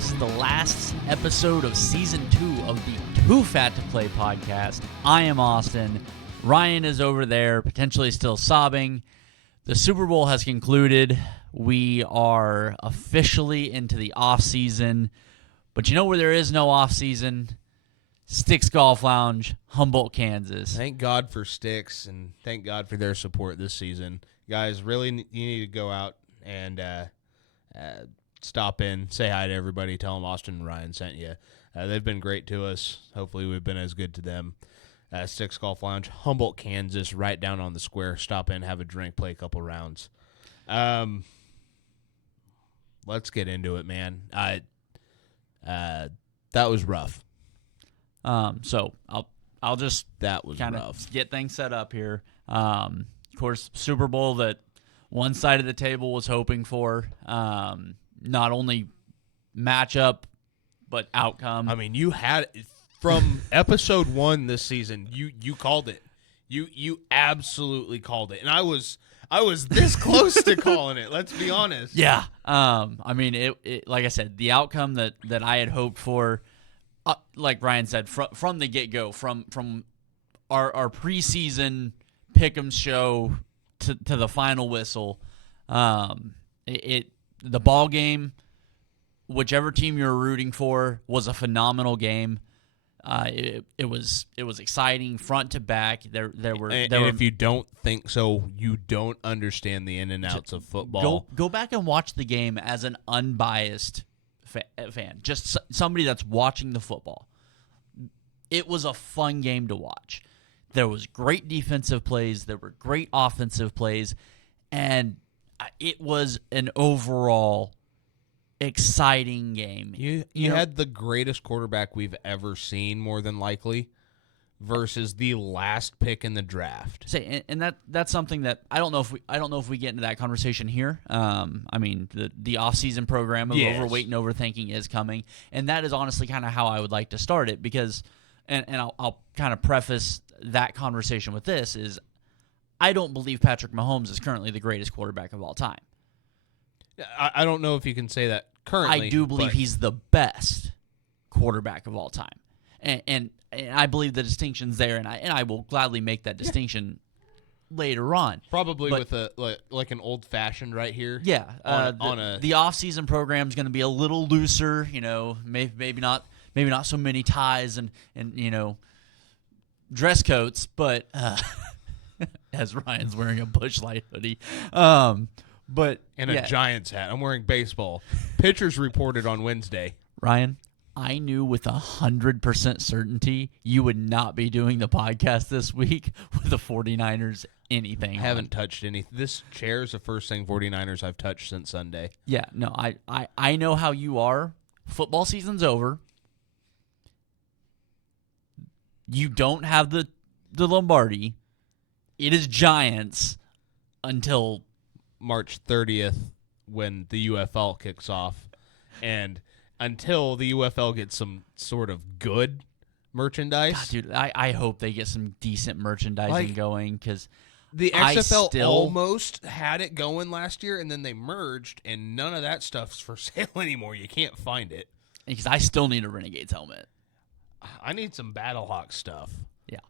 This is the last episode of Season 2 of the Too Fat to Play podcast. I am Austin. Ryan is over there, potentially still sobbing. The Super Bowl has concluded. We are officially into the off-season. But you know where there is no off-season? Sticks Golf Lounge, Humboldt, Kansas. Thank God for Sticks, and thank God for their support this season. Guys, really, you need to go out and stop in, say hi to everybody, tell them Austin and Ryan sent you. They've been great to us. Hopefully we've been as good to them. Sticks Golf Lounge, Humboldt, Kansas, right down on the square. Stop in, have a drink, play a couple rounds. Let's get into it, man. That was rough. So I'll just That was kind rough. of get things set up here. Of course, Super Bowl that one side of the table was hoping for. Not only matchup, but outcome. I mean, you had from episode 1 this season. You called it. You absolutely called it, and I was this close to calling it. Let's be honest. Yeah. I mean, it like I said, the outcome that I had hoped for, like Ryan said, from the get go, from our preseason pick'em show to the final whistle, the ball game, whichever team you were rooting for, was a phenomenal game. It was exciting front to back. If you don't think so, you don't understand the in and outs of football. Go back and watch the game as an unbiased fan, just somebody that's watching the football. It was a fun game to watch. There was great defensive plays. There were great offensive plays, and it was an overall exciting game. You had the greatest quarterback we've ever seen, more than likely, versus the last pick in the draft. Say, and that's something that I don't know if we get into that conversation here. I mean, the off-season program of overweight and overthinking is coming, and that is honestly kind of how I would like to start it, because, and I'll kind of preface that conversation with this, is I don't believe Patrick Mahomes is currently the greatest quarterback of all time. I don't know if you can say that currently. I do believe he's the best quarterback of all time, and I believe the distinction's there, and I will gladly make that distinction later on. Probably with a like an old fashioned right here. Yeah, the off-season program is going to be a little looser. You know, maybe not so many ties and dress coats, but as Ryan's wearing a Busch Light hoodie. But a Giants hat. I'm wearing baseball. Pitchers reported on Wednesday. Ryan, I knew with 100% certainty you would not be doing the podcast this week with the 49ers anything. I haven't touched any. This chair is the first thing 49ers I've touched since Sunday. Yeah, no, I know how you are. Football season's over. You don't have the Lombardi. It is Giants until March 30th when the UFL kicks off, and until the UFL gets some sort of good merchandise. God, dude, I hope they get some decent merchandising going, because the XFL almost had it going last year, and then they merged, and none of that stuff's for sale anymore. You can't find it. Because I still need a Renegades helmet. I need some Battlehawk stuff. Yeah,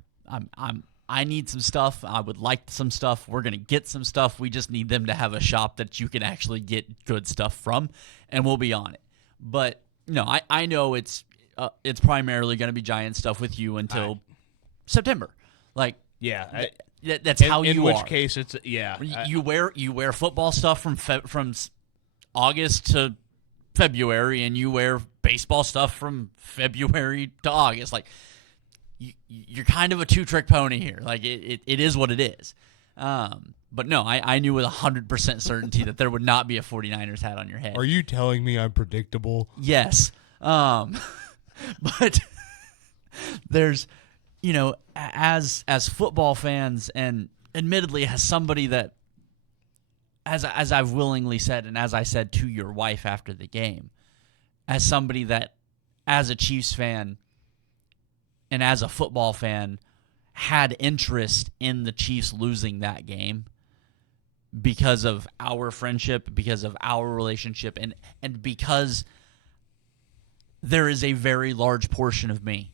I need some stuff. I would like some stuff. We're going to get some stuff. We just need them to have a shop that you can actually get good stuff from, and we'll be on it. But, no, I know it's primarily going to be Giant stuff with you until September. Like, yeah, that's how you are. In which case, it's, yeah. You wear football stuff from August to February, and you wear baseball stuff from February to August. Like, you're kind of a two-trick pony here. Like, it is what it is. But no, I knew with 100% certainty that there would not be a 49ers hat on your head. Are you telling me I'm predictable? Yes. But there's, as football fans, and admittedly as somebody that, as I've willingly said, and as I said to your wife after the game, as somebody that, as a Chiefs fan, and as a football fan, had interest in the Chiefs losing that game because of our friendship, because of our relationship, and because there is a very large portion of me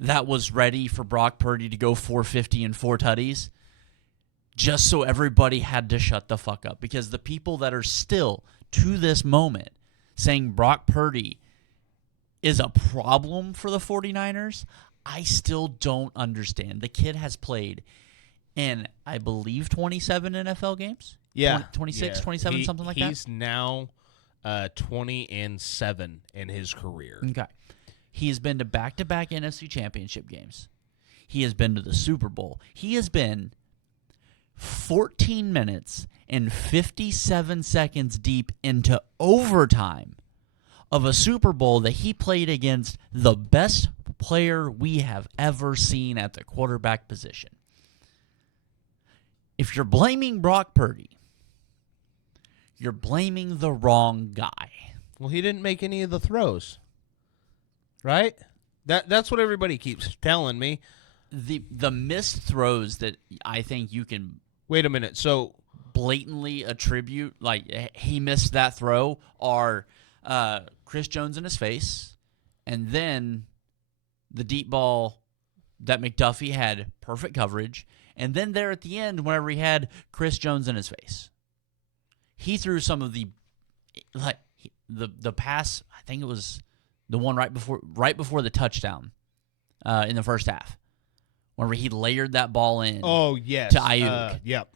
that was ready for Brock Purdy to go 450 and 4 tutties just so everybody had to shut the fuck up. Because the people that are still, to this moment, saying Brock Purdy is a problem for the 49ers, I still don't understand. The kid has played in, I believe, 27 NFL games? Yeah. 26, 27, something like that? He's now 20-7 in his career. Okay. He has been to back-to-back NFC championship games. He has been to the Super Bowl. He has been 14 minutes and 57 seconds deep into overtime of a Super Bowl that he played against the best player we have ever seen at the quarterback position. If you're blaming Brock Purdy, you're blaming the wrong guy. Well, he didn't make any of the throws. Right? That's what everybody keeps telling me. The missed throws that I think you can Wait a minute. So blatantly attribute, like he missed that throw, are Chris Jones in his face, and then the deep ball that McDuffie had perfect coverage, and then there at the end, whenever he had Chris Jones in his face, he threw some of the pass. I think it was the one right before the touchdown in the first half, whenever he layered that ball in. Oh, yes. To Ayuk. Yep.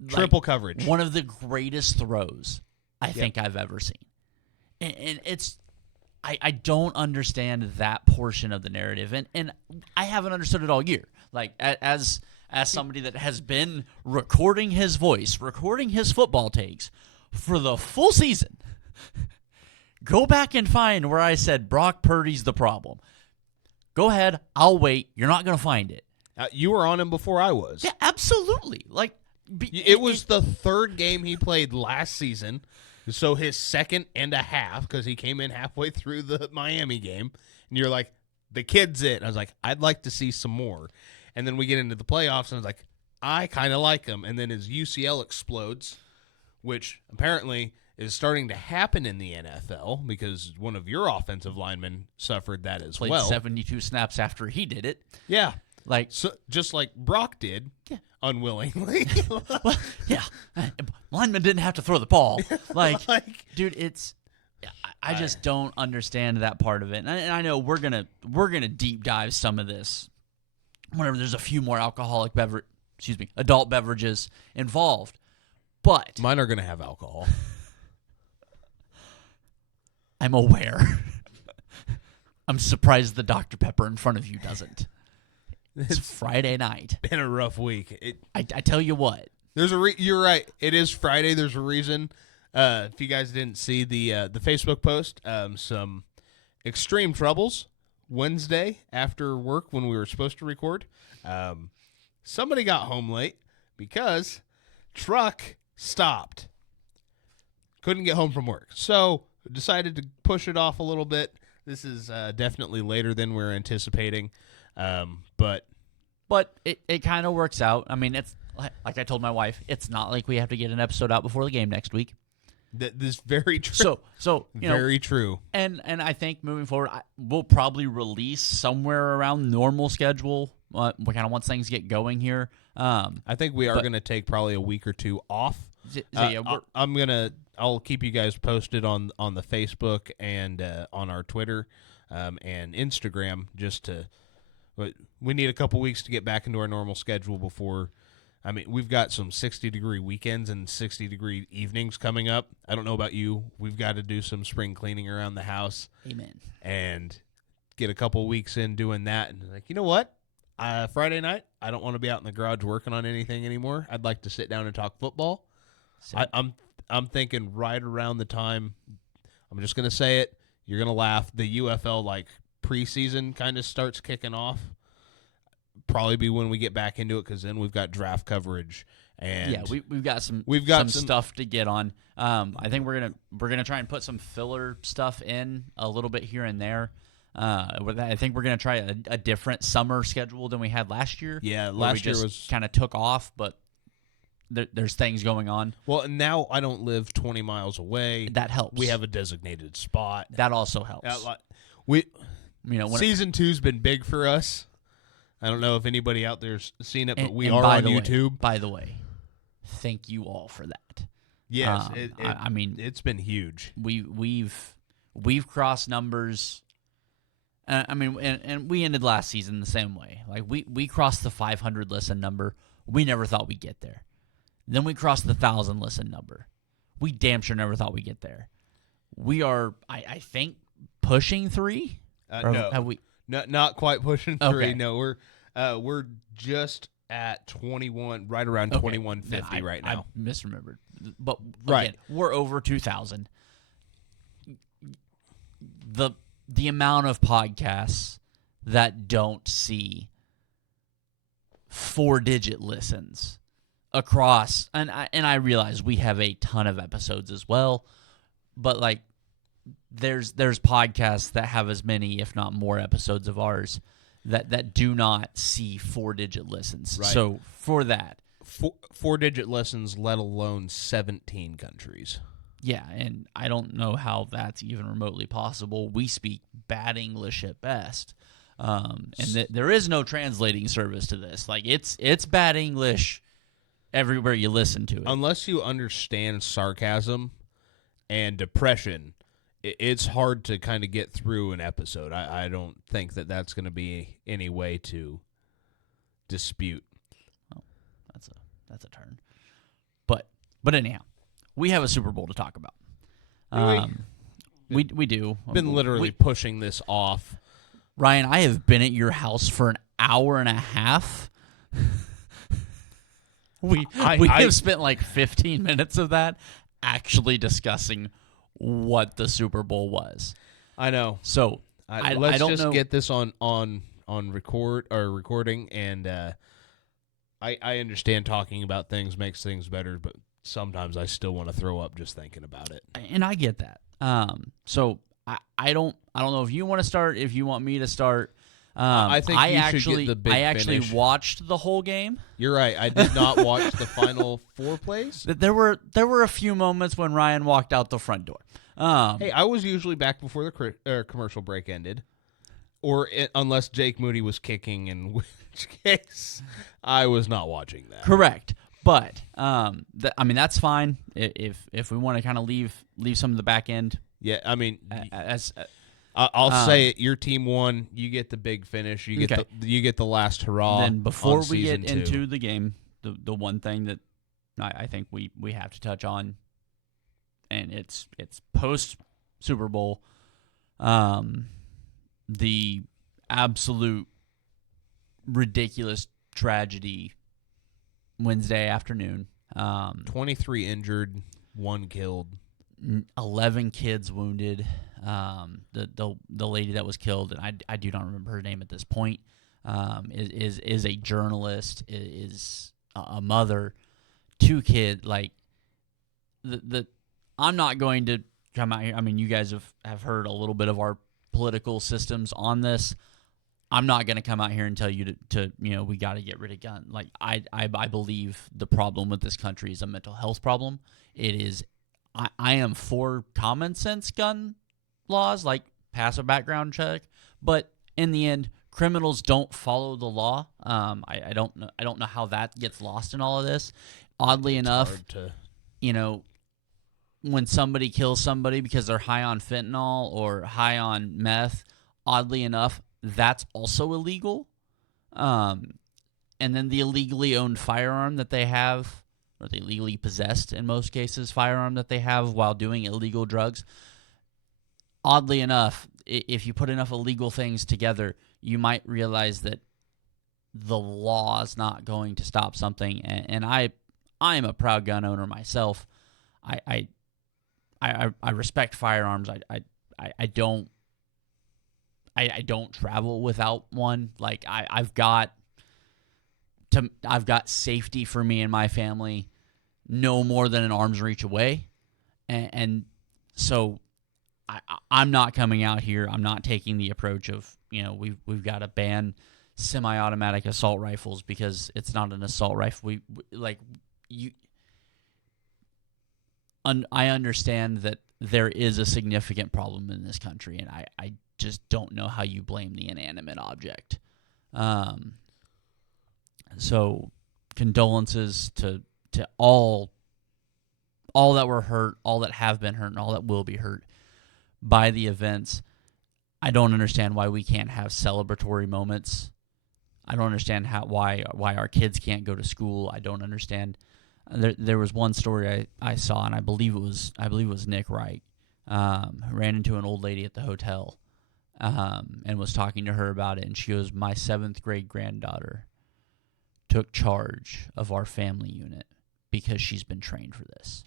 Like, Triple coverage. One of the greatest throws I think I've ever seen. And it's I don't understand that portion of the narrative. And I haven't understood it all year. Like, as somebody that has been recording his voice, recording his football takes for the full season, go back and find where I said Brock Purdy's the problem. Go ahead. I'll wait. You're not going to find it. You were on him before I was. Yeah, absolutely. Like, it was the third game he played last season, so his second and a half, because he came in halfway through the Miami game, and you're like, the kid's it. And I was like, I'd like to see some more. And then we get into the playoffs, and I was like, I kind of like him. And then his UCL explodes, which apparently is starting to happen in the NFL because one of your offensive linemen suffered that as played well. 72 snaps after he did it. Yeah. Like, So, just like Brock did, unwillingly. well, yeah, lineman didn't have to throw the ball. Like, dude, it's I just don't understand that part of it. And I know we're gonna deep dive some of this whenever there's a few more adult beverages involved. But Mine are going to have alcohol. I'm aware. I'm surprised the Dr. Pepper in front of you doesn't. It's Friday night. Been a rough week. I tell you what. There's you're right. It is Friday. There's a reason. If you guys didn't see the Facebook post, some extreme troubles Wednesday after work when we were supposed to record. Somebody got home late because truck stopped. Couldn't get home from work. So decided to push it off a little bit. This is definitely later than we're anticipating. But it kind of works out. I mean, it's like I told my wife, it's not like we have to get an episode out before the game next week. This is very true. So very true. And I think moving forward, we'll probably release somewhere around normal schedule. Kind of once things get going here. I think we are going to take probably a week or two off. I'll keep you guys posted on the Facebook and on our Twitter and Instagram. We need a couple weeks to get back into our normal schedule before. I mean, we've got some 60-degree weekends and 60-degree evenings coming up. I don't know about you. We've got to do some spring cleaning around the house. Amen. And get a couple weeks in doing that. And like, you know what? Friday night, I don't want to be out in the garage working on anything anymore. I'd like to sit down and talk football. I'm thinking right around the time, I'm just going to say it, you're going to laugh, the UFL preseason kind of starts kicking off. Probably be when we get back into it because then we've got draft coverage and we've got some stuff to get on. I think we're gonna try and put some filler stuff in a little bit here and there. I think we're gonna try a different summer schedule than we had last year. Yeah, last year was was kind of took off, but there's things going on. Well, and now I don't live 20 miles away. That helps. We have a designated spot. That also helps. We, when season 2's been big for us. I don't know if anybody out there's seen it, but we are by on the YouTube. Way, by the way, thank you all for that. Yes, I mean, it's been huge. We've crossed numbers. I mean, and we ended last season the same way. Like we crossed the 500 listen number. We never thought we'd get there. Then we crossed the 1,000 listen number. We damn sure never thought we'd get there. We are, I think, pushing 3. No, have we? Not quite pushing 3. Okay. No, we're just at 21, right around 2150 right now. I misremembered, but right, again, we're over 2,000. The amount of podcasts that don't see 4-digit listens across, and I realize we have a ton of episodes as well, but like there's podcasts that have as many, if not more, episodes of ours that do not see 4-digit listens. Right. So for that, 4-digit listens, let alone 17 countries. Yeah, and I don't know how that's even remotely possible. We speak bad English at best, and there is no translating service to this. Like it's bad English everywhere you listen to it. Unless you understand sarcasm and depression, it's hard to kind of get through an episode. I don't think that's going to be any way to dispute. Oh, that's a turn. But anyhow. We have a Super Bowl to talk about. We do. Been literally pushing this off. Ryan, I have been at your house for an hour and a half. We have spent like 15 minutes of that actually discussing what the Super Bowl was. I know. So let's I don't just know. get this on recording, and I understand talking about things makes things better, but sometimes I still want to throw up just thinking about it. And I get that. So I don't know if you want to start, if you want me to start. I think you should get the big actually finish. watched the whole game. You're right. I did not watch the final 4 plays. There were a few moments when Ryan walked out the front door. Hey, I was usually back before the commercial break ended, unless Jake Moody was kicking, in which case I was not watching that. Correct. But I mean that's fine if we want to kind of leave some of the back end. Yeah, I mean, as I'll say it. Your team won. You get the big finish. You get the last hurrah. And then before we get 2. into the game, the one thing that I think we have to touch on, and it's post Super Bowl, the absolute ridiculous tragedy Wednesday afternoon. 23 injured, 1 killed. 11 kids wounded. The lady that was killed, and I do not remember her name at this point, is a journalist, is a mother, 2 kids. Like I'm not going to come out here. I mean, you guys have heard a little bit of our political systems on this. I'm not going to come out here and tell you to we got to get rid of gun. Like I believe the problem with this country is a mental health problem. It is. I am for common sense gun laws, like pass a background check, but in the end, criminals don't follow the law. I don't know how that gets lost in all of this. Oddly enough, when somebody kills somebody because they're high on fentanyl or high on meth, oddly enough, that's also illegal. And then the illegally owned firearm that they have, or the illegally possessed, in most cases, firearm that they have while doing illegal drugs. Oddly enough, if you put enough illegal things together, you might realize that the law is not going to stop something. And I am a proud gun owner myself. I respect firearms. I don't travel without one. Like I've got safety for me and my family no more than an arm's reach away. And so I'm not coming out here. I'm not taking the approach of, we've got to ban semi-automatic assault rifles because it's not an assault rifle. I understand that there is a significant problem in this country, and I just don't know how you blame the inanimate object. So condolences to all that were hurt, all that have been hurt, and all that will be hurt by the events. I don't understand why we can't have celebratory moments. I don't understand why our kids can't go to school. I don't understand. There was one story I saw, and I believe it was Nick Wright, who ran into an old lady at the hotel, and was talking to her about it. And she goes, "My 7th grade granddaughter took charge of our family unit because she's been trained for this."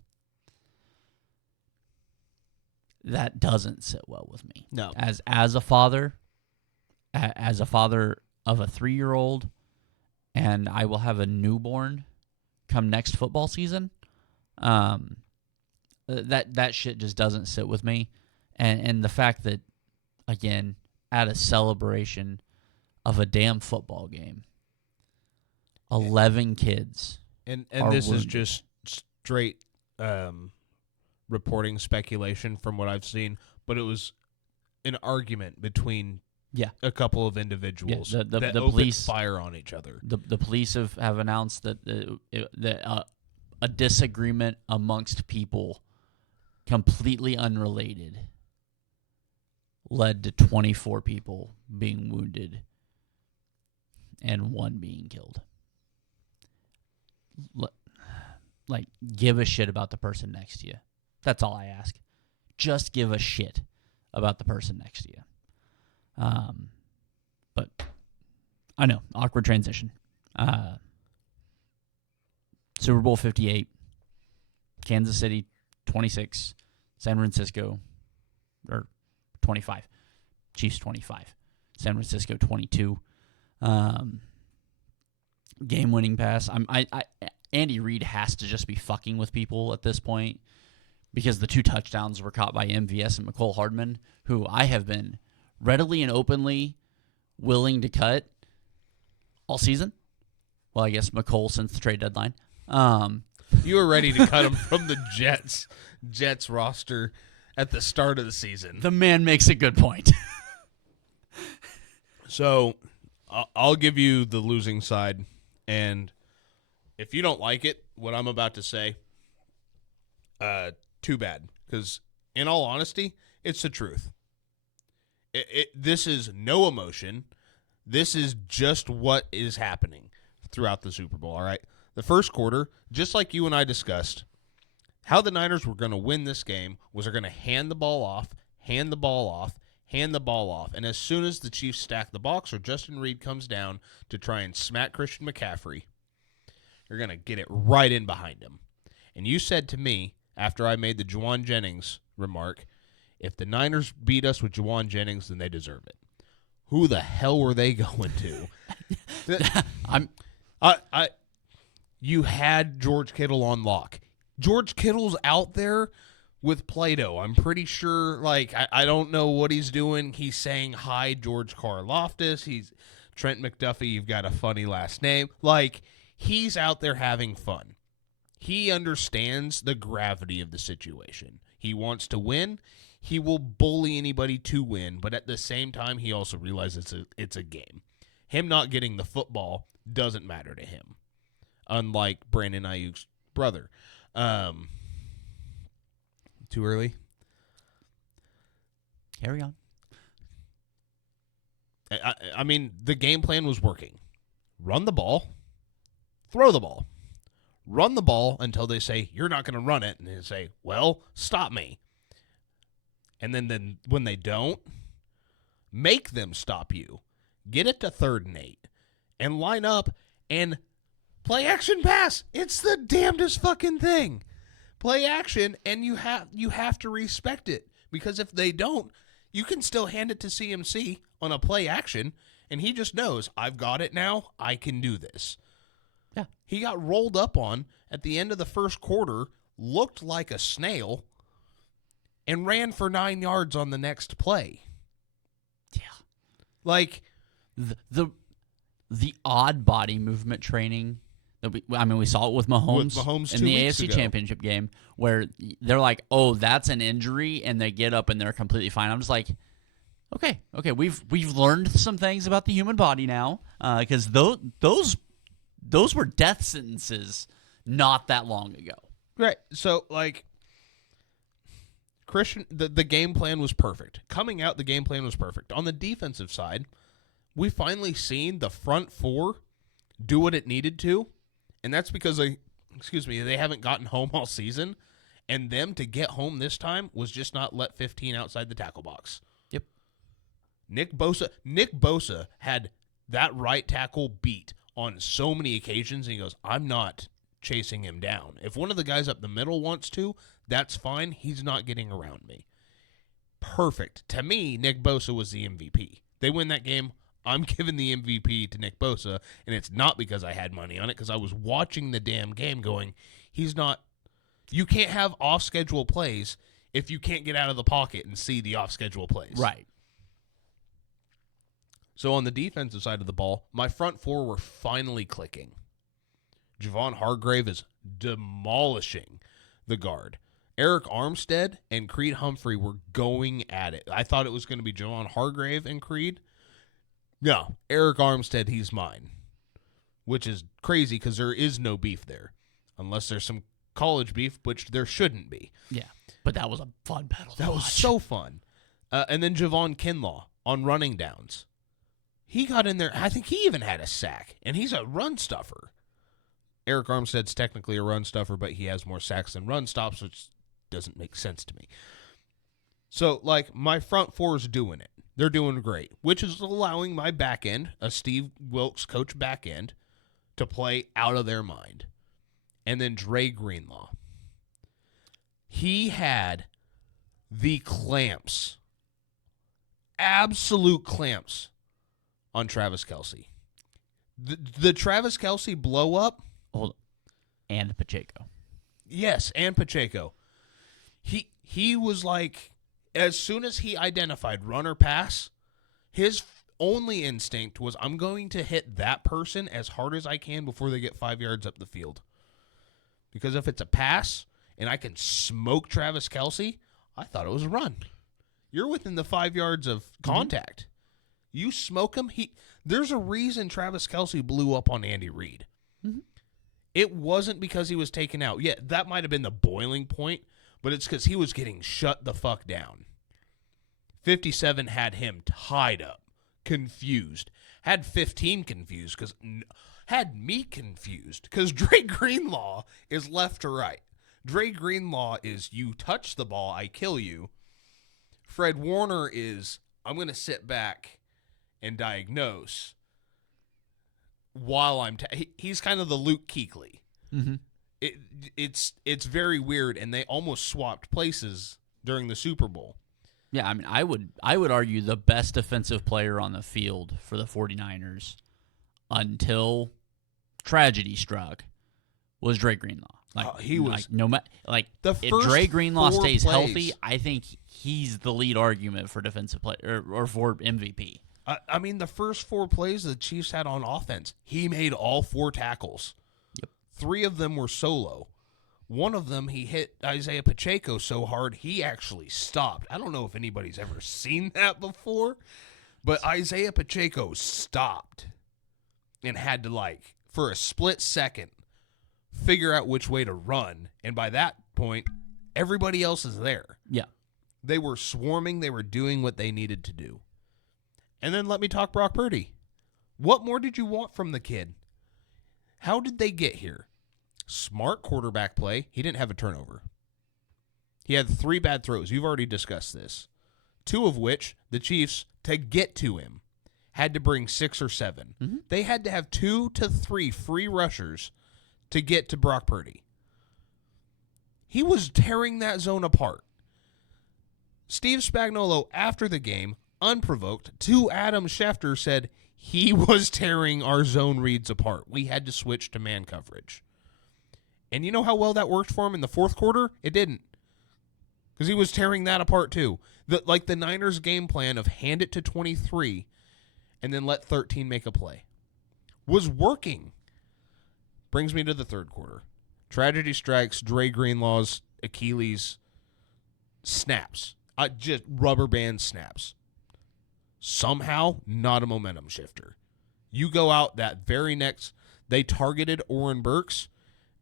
That doesn't sit well with me. No. As a father, of a 3-year-old, and I will have a newborn come next football season. That shit just doesn't sit with me, and the fact that, again, at a celebration of a damn football game, 11 kids And are this is wounded. just straight reporting speculation from what I've seen, but it was an argument between a couple of individuals the that opened police fire on each other. The police have announced that a disagreement amongst people completely unrelated led to 24 people being wounded and 1 being killed. Like, give a shit about the person next to you. That's all I ask. Just give a shit about the person next to you. But I know, awkward transition. Super Bowl 58, Kansas City 26, San Francisco, or 25, Chiefs 25, San Francisco 22. Game-winning pass. Andy Reid has to just be fucking with people at this point, because the 2 touchdowns were caught by MVS and McCole Hardman, who I have been readily and openly willing to cut all season. Well, I guess McCole since the trade deadline. You were ready to cut him from the Jets roster at the start of the season. The man makes a good point. So I'll give you the losing side, and if you don't like it, what I'm about to say, too bad, because in all honesty, it's the truth. This is no emotion. This is just what is happening throughout the Super Bowl, all right? The first quarter, just like you and I discussed, how the Niners were going to win this game was they're going to hand the ball off, and as soon as the Chiefs stack the box or Justin Reed comes down to try and smack Christian McCaffrey, you're going to get it right in behind him. And you said to me, after I made the Juwan Jennings remark, if the Niners beat us with Juwan Jennings, then they deserve it. Who the hell were they going to? You had George Kittle on lock. George Kittle's out there with Play-Doh. I'm pretty sure, I don't know what he's doing. He's saying hi, George Karlaftis. He's Trent McDuffie. You've got a funny last name. He's out there having fun. He understands the gravity of the situation. He wants to win. He will bully anybody to win, but at the same time, he also realizes it's a game. Him not getting the football doesn't matter to him, unlike Brandon Ayuk's brother. Too early? Carry on. I mean, the game plan was working. Run the ball. Throw the ball. Run the ball until they say, you're not going to run it. And they say, well, stop me. And then when they don't, make them stop you. Get it to 3rd and 8. And line up and play action pass. It's the damnedest fucking thing. Play action, and you have to respect it. Because if they don't, you can still hand it to CMC on a play action, and he just knows, I've got it now. I can do this. Yeah. He got rolled up on at the end of the first quarter, looked like a snail, and ran for 9 yards on the next play. Yeah. The odd body movement training We saw it with Mahomes, Mahomes in 2 the weeks AFC ago. Championship game where they're like, "Oh, that's an injury," and they get up and they're completely fine. I'm just like, okay, we've learned some things about the human body now, because those were death sentences not that long ago. Right. So, like, Christian, the game plan was perfect. Coming out, the game plan was perfect. On the defensive side, we finally seen the front four do what it needed to, and that's because they haven't gotten home all season, and them to get home this time was just not let 15 outside the tackle box. Yep. Nick Bosa had that right tackle beat on so many occasions, and he goes, I'm not chasing him down. If one of the guys up the middle wants to, that's fine. He's not getting around me. Perfect. To me, Nick Bosa was the MVP. They win that game. I'm giving the MVP to Nick Bosa, and it's not because I had money on it, because I was watching the damn game going, you can't have off-schedule plays if you can't get out of the pocket and see the off-schedule plays. Right. So on the defensive side of the ball, my front four were finally clicking. Javon Hargrave is demolishing the guard. Eric Armstead and Creed Humphrey were going at it. I thought it was going to be Javon Hargrave and Creed. No, Eric Armstead, he's mine. Which is crazy because there is no beef there. Unless there's some college beef, which there shouldn't be. Yeah, but that was a fun battle to That watch. was so fun. And then Javon Kinlaw on running downs. He got in there. I think he even had a sack, and he's a run stuffer. Eric Armstead's technically a run stuffer, but he has more sacks than run stops, which doesn't make sense to me. So, like, my front four is doing it. They're doing great, which is allowing my back end, a Steve Wilkes coach back end, to play out of their mind. And then Dre Greenlaw. He had the clamps, absolute clamps on Travis Kelce. The Travis Kelce blow up. Hold on. And Pacheco. Yes, and Pacheco. He was like, as soon as he identified run or pass, his only instinct was, I'm going to hit that person as hard as I can before they get 5 yards up the field. Because if it's a pass and I can smoke Travis Kelce, I thought it was a run. You're within the 5 yards of contact. Mm-hmm. You smoke him. There's a reason Travis Kelce blew up on Andy Reid. Mm-hmm. It wasn't because he was taken out. Yeah, that might have been the boiling point, but it's because he was getting shut the fuck down. 57 had him tied up, confused. Had 15 confused, had me confused, because Dre Greenlaw is left to right. Dre Greenlaw is, you touch the ball, I kill you. Fred Warner is, I'm going to sit back and diagnose while he's kind of the Luke Kuechly. Mm-hmm. It's very weird, and they almost swapped places during the Super Bowl. Yeah, I mean, I would argue the best defensive player on the field for the 49ers until tragedy struck was Dre Greenlaw. He was like, no matter, like, the if first Dre Greenlaw four stays plays. healthy, I think he's the lead argument for defensive player or for MVP. I mean, the first 4 plays the Chiefs had on offense, he made all 4 tackles. Yep. 3 of them were solo. One of them, he hit Isaiah Pacheco so hard, he actually stopped. I don't know if anybody's ever seen that before, but Isaiah Pacheco stopped and had to, like, for a split second, figure out which way to run. And by that point, everybody else is there. Yeah. They were swarming. They were doing what they needed to do. And then let me talk Brock Purdy. What more did you want from the kid? How did they get here? Smart quarterback play. He didn't have a turnover. He had 3 bad throws. You've already discussed this. 2 of which, the Chiefs, to get to him, had to bring 6 or 7. Mm-hmm. They had to have 2 to 3 free rushers to get to Brock Purdy. He was tearing that zone apart. Steve Spagnuolo, after the game, unprovoked, to Adam Schefter, said he was tearing our zone reads apart. We had to switch to man coverage. And you know how well that worked for him in the fourth quarter? It didn't. Because he was tearing that apart too. The Niners game plan of hand it to 23 and then let 13 make a play was working. Brings me to the third quarter. Tragedy strikes. Dre Greenlaw's Achilles snaps. Just rubber band snaps. Somehow, not a momentum shifter. You go out that very next, they targeted Oren Burks,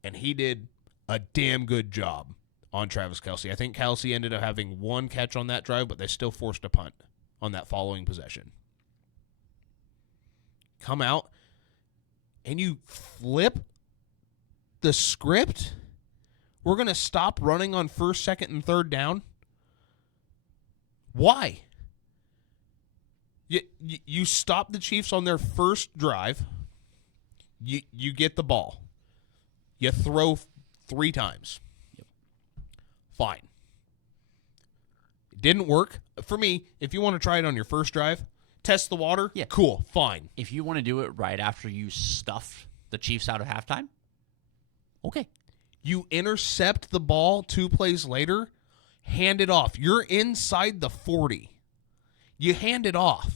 and he did a damn good job on Travis Kelce. I think Kelce ended up having one catch on that drive, but they still forced a punt on that following possession. Come out, and you flip the script. We're going to stop running on first, second, and third down. Why? You stop the Chiefs on their first drive. You get the ball. You throw 3 times. Yep. Fine. It didn't work. For me, if you want to try it on your first drive, test the water, yeah, cool, fine. If you want to do it right after you stuff the Chiefs out of halftime, okay. You intercept the ball 2 plays later, hand it off. You're inside the 40. You hand it off.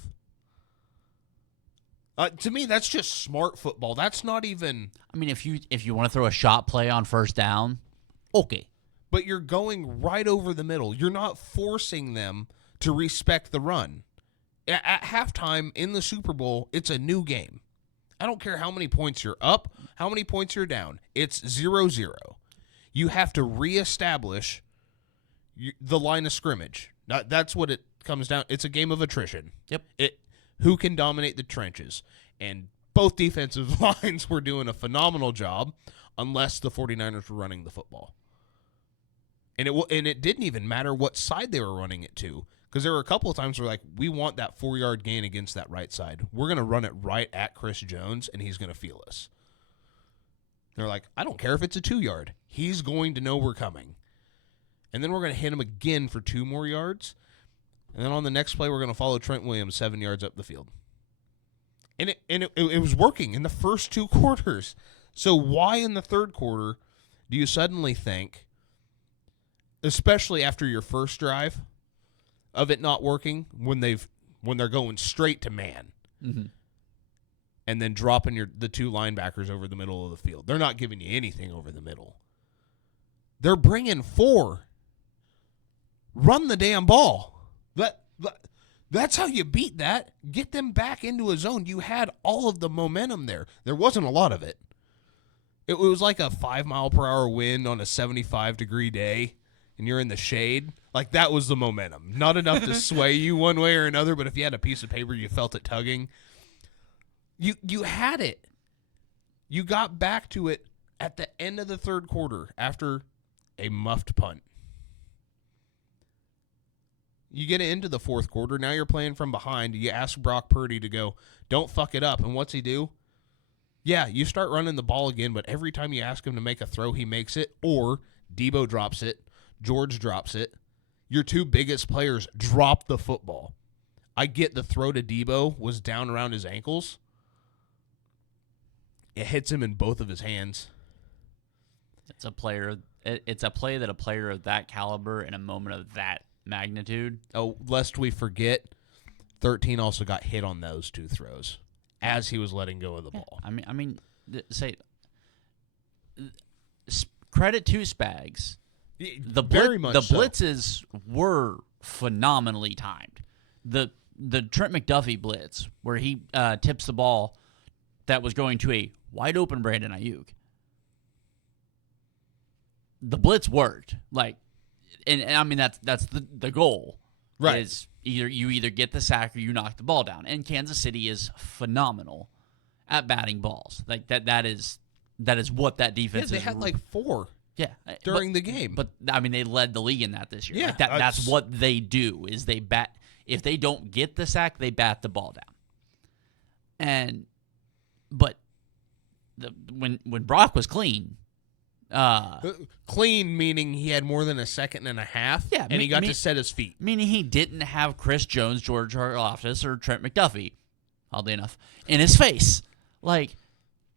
To me, that's just smart football. That's not even... I mean, if you want to throw a shot play on first down, okay. But you're going right over the middle. You're not forcing them to respect the run. At halftime in the Super Bowl, it's a new game. I don't care how many points you're up, how many points you're down. It's 0-0. You have to reestablish the line of scrimmage. That's what it comes down. It's a game of attrition. Yep. Who can dominate the trenches? And both defensive lines were doing a phenomenal job unless the 49ers were running the football. And it didn't even matter what side they were running it to, because there were a couple of times where, like, we want that 4-yard gain against that right side. We're going to run it right at Chris Jones, and he's going to feel us. They're like, I don't care if it's a 2-yard. He's going to know we're coming. And then we're going to hit him again for 2 more yards. And then on the next play, we're going to follow Trent Williams 7 yards up the field. And it was working in the first 2 quarters. So why in the third quarter do you suddenly think, especially after your first drive, of it not working when they're going straight to man, mm-hmm. and then dropping the 2 linebackers over the middle of the field? They're not giving you anything over the middle. They're bringing 4. Run the damn ball. That's how you beat that. Get them back into a zone. You had all of the momentum there. There wasn't a lot of it. It was like a 5-mile-per-hour wind on a 75-degree day, and you're in the shade. Like, that was the momentum. Not enough to sway you one way or another, but if you had a piece of paper, you felt it tugging. You had it. You got back to it at the end of the third quarter after a muffed punt. You get into the fourth quarter. Now you're playing from behind. You ask Brock Purdy to go, don't fuck it up. And what's he do? Yeah, you start running the ball again, but every time you ask him to make a throw, he makes it. Or Debo drops it. George drops it. Your 2 biggest players drop the football. I get the throw to Debo was down around his ankles. It hits him in both of his hands. It's a play that a player of that caliber in a moment of that magnitude. Oh, lest we forget, 13 also got hit on those 2 throws as he was letting go of the ball. I mean, credit to Spags. The blitzes were phenomenally timed. The Trent McDuffie blitz where he tips the ball that was going to a wide open Brandon Ayuk. The blitz worked. And I mean that's the goal, right? Is you get the sack or you knock the ball down. And Kansas City is phenomenal at batting balls. Like that is what that defense is. They had like 4. Yeah, during the game. But I mean, they led the league in that this year. Yeah, like that's what they do. Is they bat. If they don't get the sack, they bat the ball down. But when Brock was clean. Clean meaning he had more than a second and a half, yeah, and he got to set his feet. Meaning he didn't have Chris Jones, George Karlaftis, or Trent McDuffie, oddly enough, in his face. Like,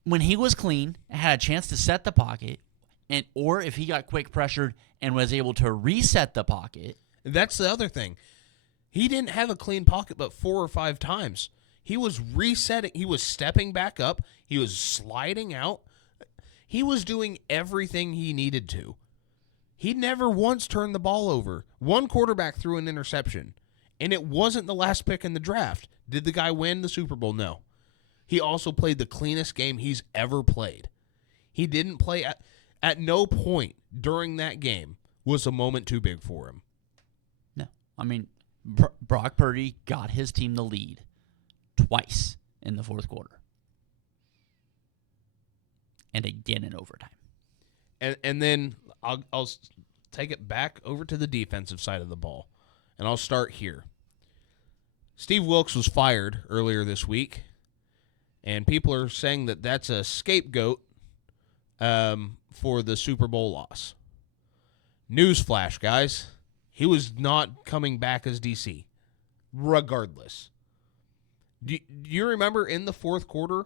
when he was clean, had a chance to set the pocket, or if he got quick pressured and was able to reset the pocket. That's the other thing. He didn't have a clean pocket but 4 or 5 times. He was resetting. He was stepping back up. He was sliding out. He was doing everything he needed to. He never once turned the ball over. One quarterback threw an interception, and it wasn't the last pick in the draft. Did the guy win the Super Bowl? No. He also played the cleanest game he's ever played. He didn't play at no point during that game was a moment too big for him. No. I mean, Brock Purdy got his team the lead twice in the fourth quarter. And again in overtime. And then I'll take it back over to the defensive side of the ball, and I'll start here. Steve Wilks was fired earlier this week, and people are saying that that's a scapegoat for the Super Bowl loss. Newsflash, guys. He was not coming back as DC, regardless. Do you remember in the fourth quarter,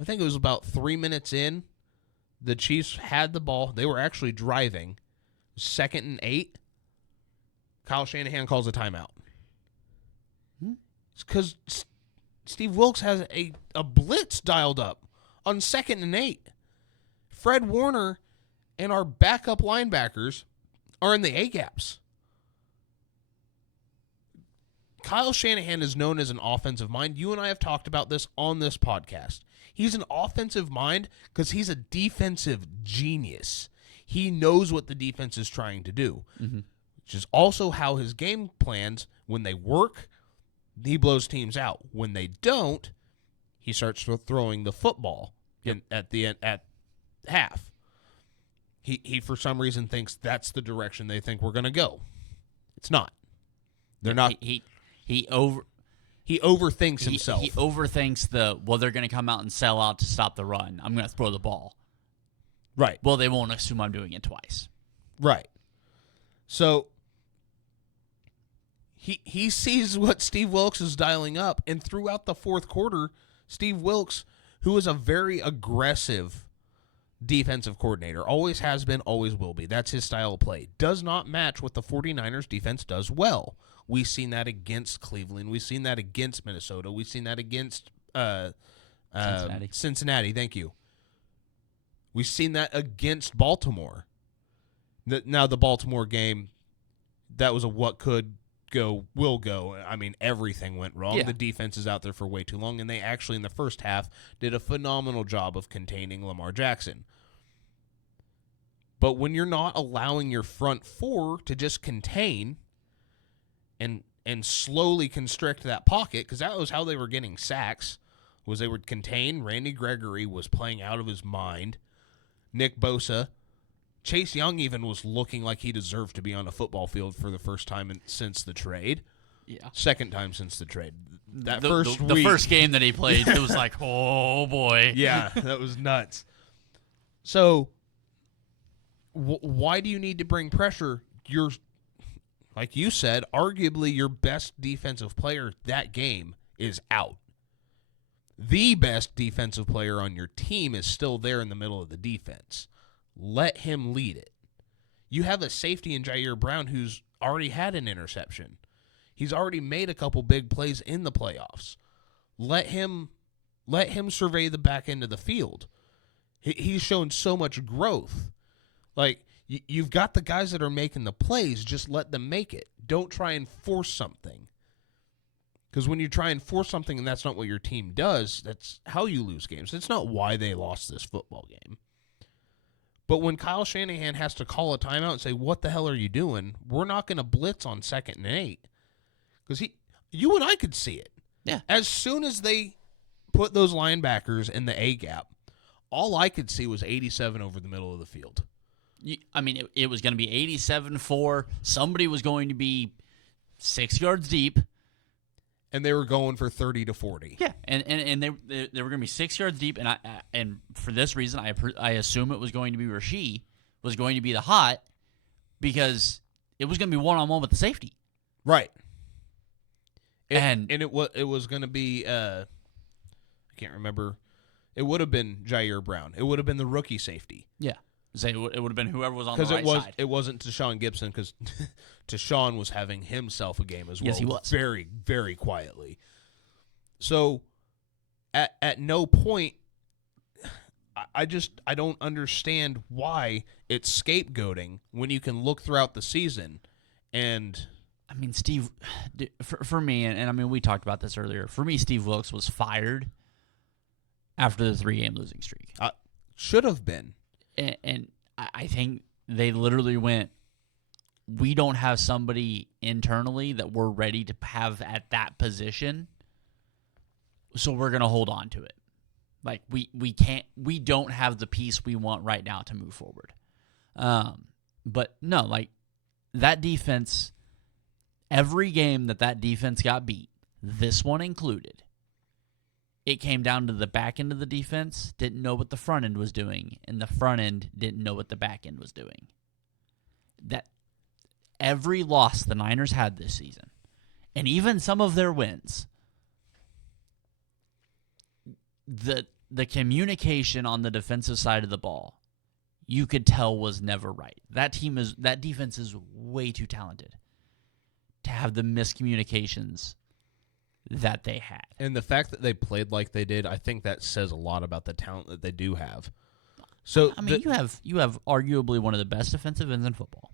I think it was about 3 minutes in, the Chiefs had the ball. They were actually driving. 2nd and 8. Kyle Shanahan calls a timeout. It's because Steve Wilks has a blitz dialed up on 2nd and 8. Fred Warner and our backup linebackers are in the A-gaps. Kyle Shanahan is known as an offensive mind. You and I have talked about this on this podcast. He's an offensive mind because he's a defensive genius. He knows what the defense is trying to do, which is also how his game plans, when they work, he blows teams out. When they don't, he starts throwing the football at half. He for some reason thinks that's the direction they think we're going to go. It's not. They're not. He overthinks himself. He overthinks they're going to come out and sell out to stop the run. I'm going to throw the ball. Right. Well, they won't assume I'm doing it twice. Right. So he sees what Steve Wilks is dialing up, and throughout the fourth quarter, Steve Wilks, who is a very aggressive defensive coordinator, always has been, always will be. That's his style of play. Does not match what the 49ers defense does well. We've seen that against Cleveland. We've seen that against Minnesota. We've seen that against Cincinnati. Thank you. We've seen that against Baltimore. Now, the Baltimore game, that was a what could go, will go. I mean, everything went wrong. Yeah. The defense is out there for way too long, and they actually, in the first half, did a phenomenal job of containing Lamar Jackson. But when you're not allowing your front four to just contain and slowly constrict that pocket, because that was how they were getting sacks, was they would contain. Randy Gregory was playing out of his mind. Nick Bosa. Chase Young even was looking like he deserved to be on a football field for the first time since the trade. Yeah. Second time since the trade. The first game that he played, it was like, oh, boy. Yeah, that was nuts. So, why do you need to bring pressure? You're, like you said, arguably your best defensive player that game is out. The best defensive player on your team is still there in the middle of the defense. Let him lead it. You have a safety in Jair Brown who's already had an interception. He's already made a couple big plays in the playoffs. Let him survey the back end of the field. He's shown so much growth. Like, you've got the guys that are making the plays. Just let them make it. Don't try and force something. Because when you try and force something and that's not what your team does, that's how you lose games. That's not why they lost this football game. But when Kyle Shanahan has to call a timeout and say, what the hell are you doing? We're not going to blitz on 2nd and 8. Because you and I could see it. Yeah. As soon as they put those linebackers in the A-gap, all I could see was 87 over the middle of the field. I mean, it was going to be 87-4. Somebody was going to be 6 yards deep. And they were going for 30 to 40. Yeah, and they were going to be 6 yards deep, and for this reason, I assume it was going to be Rasheed was going to be the hot because it was going to be one-on-one with the safety. Right. And it was going to be I can't remember. It would have been Jair Brown. It would have been the rookie safety. Yeah. It would have been whoever was on the right side. It wasn't Tashawn Gibson because Tashawn was having himself a game as well. Yes, he was. Very, very quietly. So, at no point, I don't understand why it's scapegoating when you can look throughout the season and. I mean, Steve, for me, and I mean, we talked about this earlier. For me, Steve Wilkes was fired after the 3-game losing streak. Should have been. And I think they literally went, we don't have somebody internally that we're ready to have at that position, so we're going to hold on to it. Like, we don't have the piece we want right now to move forward. But no, like, that defense, every game that defense got beat, this one included, it came down to the back end of the defense didn't know what the front end was doing, and the front end didn't know what the back end was doing. That every loss the Niners had this season, and even some of their wins, the communication on the defensive side of the ball, you could tell was never right. That defense is way too talented to have the miscommunications that they had. And the fact that they played like they did, I think that says a lot about the talent that they do have. So I mean, you have arguably one of the best defensive ends in football.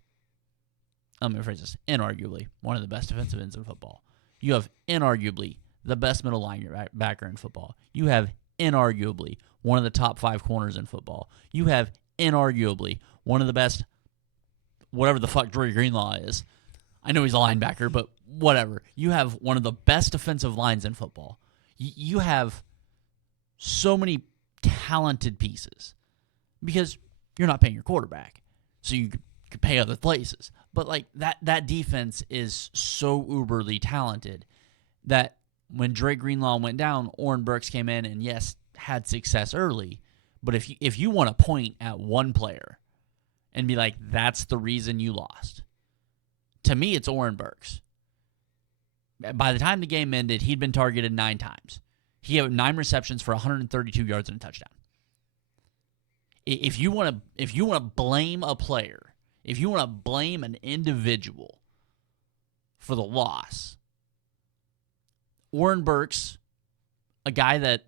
I'm going to phrase this. Inarguably one of the best defensive ends in football. You have inarguably the best middle linebacker in football. You have inarguably one of the top 5 corners in football. You have inarguably one of the best, whatever the fuck Dre Greenlaw is. I know he's a linebacker, but whatever. You have one of the best defensive lines in football. You have so many talented pieces because you're not paying your quarterback, so you could pay other places. But like that defense is so uberly talented that when Dre Greenlaw went down, Oren Burks came in and yes, had success early. But if you want to point at one player and be like, that's the reason you lost, to me, it's Oren Burks. By the time the game ended, he'd been targeted 9 times. He had 9 receptions for 132 yards and a touchdown. If you want to blame a player, if you want to blame an individual for the loss, Oren Burks, a guy that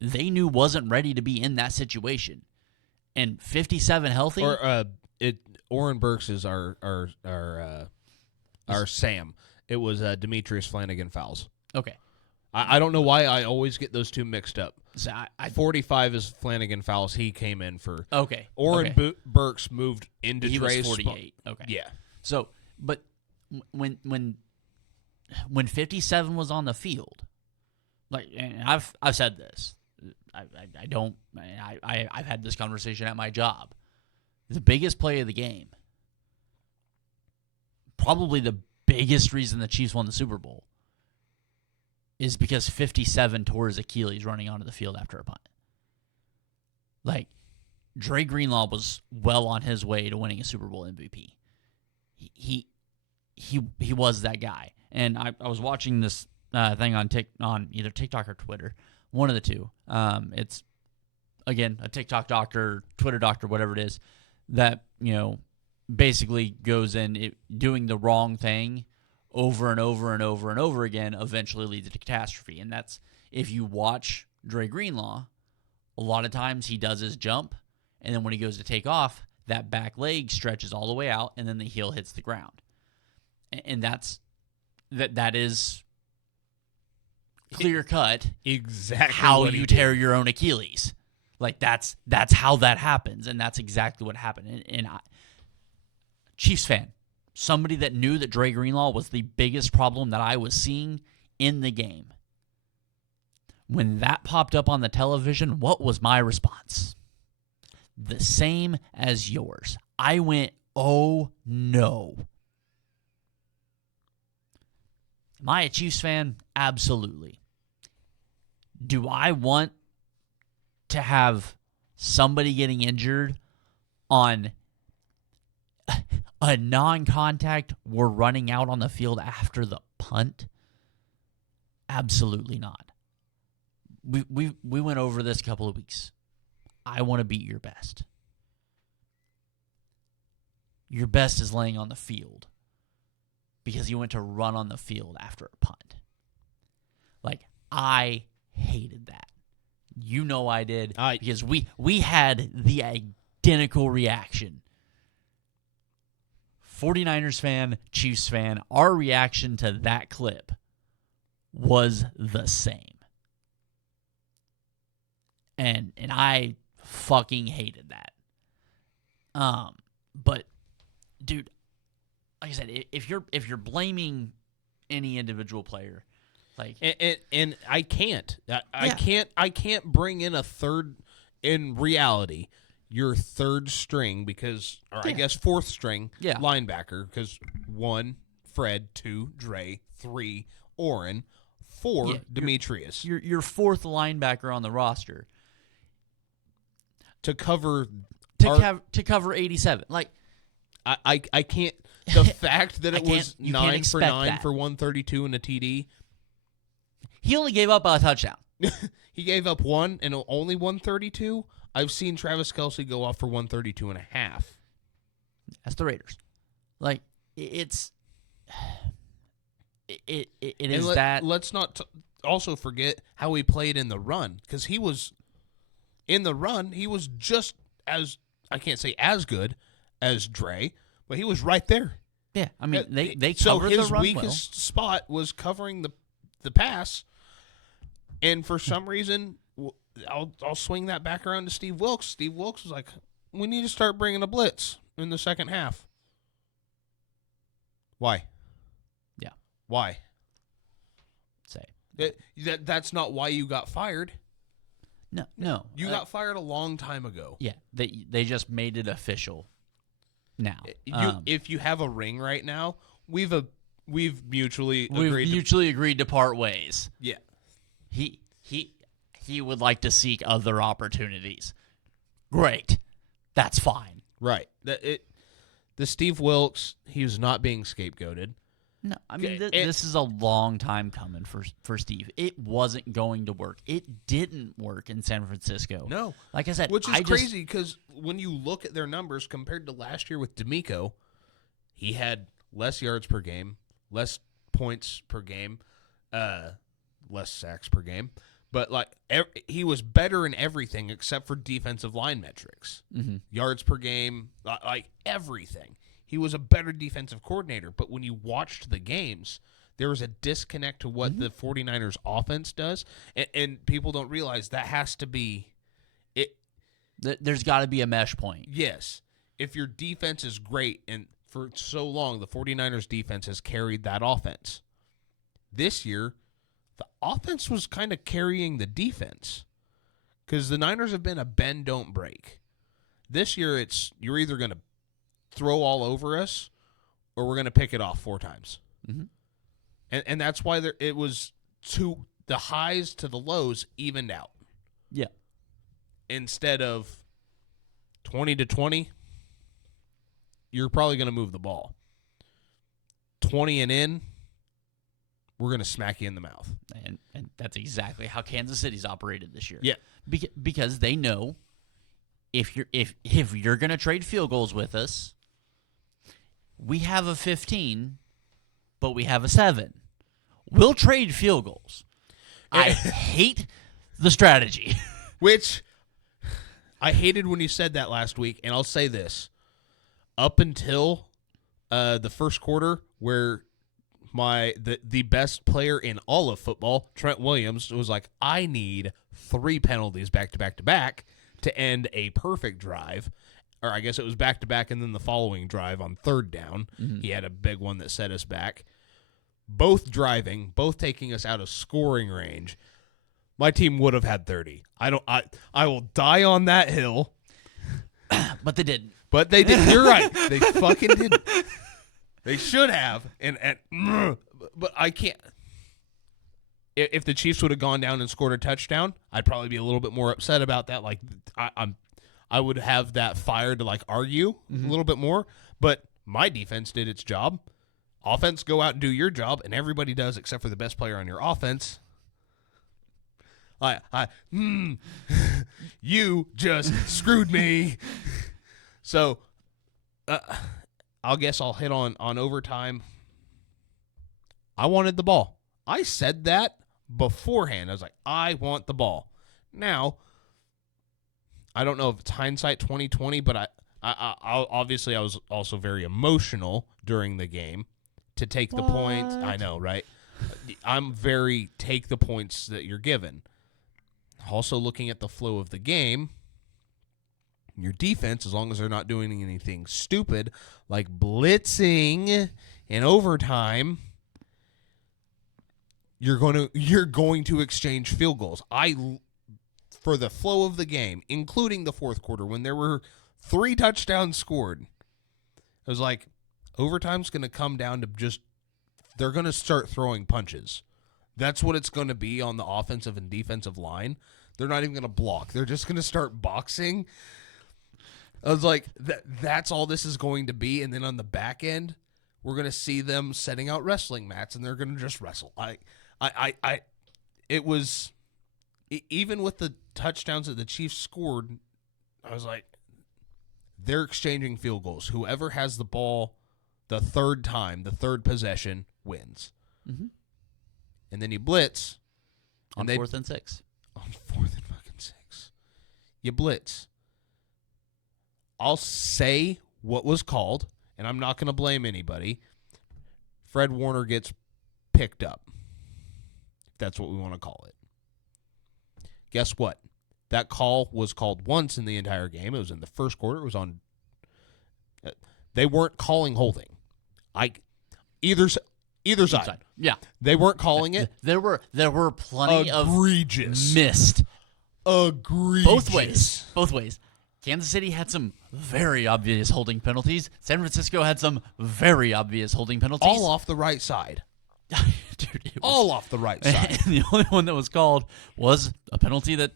they knew wasn't ready to be in that situation, and 57 healthy. Oren Burks is our Sam. It was Demetrius Flanagan Fowles. Okay. I don't know why I always get those two mixed up. So 45 is Flanagan Fowles. He came in for. Okay. Oren Burks moved into he Dre's was 48. Okay. Yeah. So, but when 57 was on the field, like, and I've said this, I've had this conversation at my job. The biggest play of the game, probably the biggest reason the Chiefs won the Super Bowl, is because 57 tore his Achilles running onto the field after a punt. Like, Dre Greenlaw was well on his way to winning a Super Bowl MVP. He was that guy. And I was watching this thing on either TikTok or Twitter, one of the two. It's, again, a TikTok doctor, Twitter doctor, whatever it is, that, basically goes in doing the wrong thing over and over and over and over again eventually leads to catastrophe. And that's, if you watch Dre Greenlaw, a lot of times he does his jump, and then when he goes to take off, that back leg stretches all the way out, and then the heel hits the ground. And that is clear cut exactly how you tear your own Achilles. Like, that's how that happens, and that's exactly what happened. And Chiefs fan, somebody that knew that Dre Greenlaw was the biggest problem that I was seeing in the game. When that popped up on the television, what was my response? The same as yours. I went, oh no. Am I a Chiefs fan? Absolutely. Do I want to have somebody getting injured on a non-contact we're running out on the field after the punt? Absolutely not. We went over this a couple of weeks. I want to beat your best. Your best is laying on the field because you went to run on the field after a punt. Like, I hated that. You know I did. I- Because we had the identical reaction. 49ers fan, Chiefs fan, our reaction to that clip was the same. And I fucking hated that. But dude, like I said, if you're blaming any individual player, like and I can't. I Yeah. can't bring in a third. In reality, your third string because, or I Yeah. guess fourth string Yeah. linebacker because 1, Fred, 2, Dre, 3, Oren, 4, Yeah, Demetrius your fourth linebacker on the roster to cover. to cover 87. Like I can't. The fact that I it can't- was you can't 9 for expect 9 that. for 132 and a TD. he only gave up a touchdown. He gave up one and only 132. I've seen Travis Kelce go off for 132 and a half. That's the Raiders. Like it's it is And that let's not also forget how he played in the run because he was in the run. He was just as I can't say as good as Dre, but he was right there. yeah. I mean they so covered his the run weakest spot was covering the pass, and for some reason I'll swing that back around to Steve Wilks. Steve Wilks was like, "We need to start bringing a blitz in the second half." Why? Yeah. Why? Say That's not why you got fired. no. You got fired a long time ago. Yeah. They just made it official now. If you have a ring right now, we've mutually We've agreed. mutually agreed to part ways. Yeah. He would like to seek other opportunities. Great. That's fine. Right. The Steve Wilks, he was not being scapegoated. No, I mean Okay, this is a long time coming for Steve. It wasn't going to work. It didn't work in San Francisco. No. Like I said, Which is I just- crazy because when you look at their numbers compared to last year with D'Amico, he had less yards per game, less points per game, less sacks per game. But like he was better in everything except for defensive line metrics, yards per game, like everything. He was a better defensive coordinator. But when you watched the games, there was a disconnect to what the 49ers offense does, and people don't realize that has to be it. There's got to be a mesh point. Yes, if your defense is great, and for so long the 49ers defense has carried that offense. This year, the offense was kind of carrying the defense because the Niners have been a bend, don't break. This year, you're either going to throw all over us or we're going to pick it off 4 times. Mm-hmm. And that's why it was the highs to the lows evened out. Yeah. Instead of 20-20, you're probably going to move the ball. 20 and in, we're going to smack you in the mouth. And that's exactly how Kansas City's operated this year. Yeah. Because they know if you're going to trade field goals with us, we have a 15, but we have a 7. We'll trade field goals. I hate the strategy. Which I hated when you said that last week, and I'll say this. Up until the first quarter where the best player in all of football, Trent Williams, was like, I need 3 penalties back to back to back to end a perfect drive. Or I guess it was back to back and then the following drive on 3rd down. Mm-hmm. He had a big one that set us back. Both driving, both taking us out of scoring range. My team would have had 30. I will die on that hill. But they didn't. But they did. You're right. They fucking didn't. They should have. But I can't. If the Chiefs would have gone down and scored a touchdown, I'd probably be a little bit more upset about that. Like I would have that fire to like argue a little bit more. But my defense did its job. Offense, go out and do your job, and everybody does except for the best player on your offense. You just screwed me. So, I'll guess I'll hit on overtime. I wanted the ball. I said that beforehand. I was like, I want the ball. Now, I don't know if it's hindsight 2020, but I obviously I was also very emotional during the game to take the points. I know, right? I'm very take the points that you're given. Also looking at the flow of the game, your defense, as long as they're not doing anything stupid like blitzing in overtime, you're going to exchange field goals. For the flow of the game, including the fourth quarter, when there were 3 touchdowns scored, it was like overtime's going to come down to just they're going to start throwing punches. That's what it's going to be on the offensive and defensive line. They're not even going to block. They're just going to start boxing. I was like, that's all this is going to be. And then on the back end, we're going to see them setting out wrestling mats, and they're going to just wrestle. It was, even with the touchdowns that the Chiefs scored, I was like, they're exchanging field goals. Whoever has the ball the third time, the third possession, wins. Mm-hmm. And then you blitz. On 4th and 6. On 4th and fucking 6. You blitz. I'll say what was called, and I'm not going to blame anybody. Fred Warner gets picked up. If that's what we want to call it. Guess what? That call was called once in the entire game. It was in the first quarter. It was on. They weren't calling holding. Either side. Yeah. They weren't calling it. There were plenty egregious. of missed. Egregious. Both ways. Kansas City had some very obvious holding penalties. San Francisco had some very obvious holding penalties. All off the right side. Dude, all off the right side. And the only one that was called was a penalty that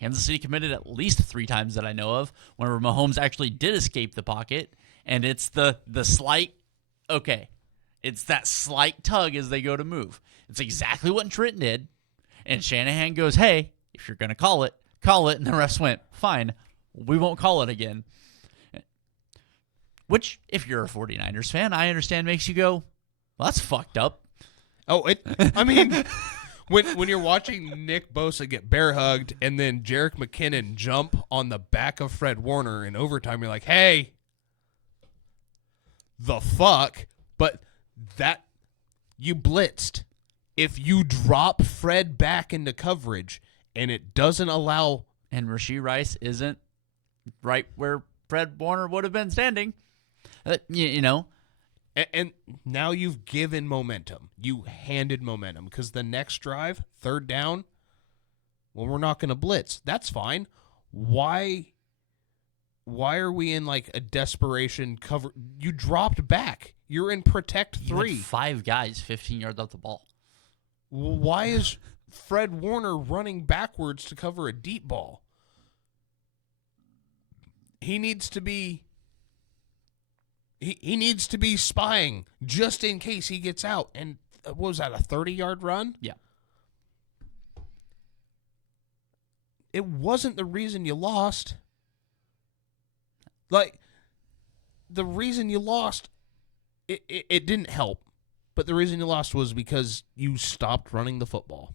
Kansas City committed at least 3 times that I know of, whenever Mahomes actually did escape the pocket, and it's the slight, okay, it's that slight tug as they go to move. It's exactly what Trenton did, and Shanahan goes, hey, if you're going to call it, and the refs went, fine, we won't call it again. Which, if you're a 49ers fan, I understand makes you go, well, that's fucked up. Oh, I mean, when you're watching Nick Bosa get bear hugged and then Jerick McKinnon jump on the back of Fred Warner in overtime, you're like, hey, the fuck? But that, you blitzed. If you drop Fred back into coverage and it doesn't allow. And Rashee Rice isn't right where Fred Warner would have been standing, you know. And now you've given momentum. You handed momentum because the next drive, 3rd down, well, we're not going to blitz. That's fine. Why are we in like a desperation cover? You dropped back. You're in protect 3. You had 5 guys 15 yards off the ball. Why is Fred Warner running backwards to cover a deep ball? He needs to be... He needs to be spying just in case he gets out. And what was that, a 30-yard run? Yeah. It wasn't the reason you lost. Like, the reason you lost, it didn't help. But the reason you lost was because you stopped running the football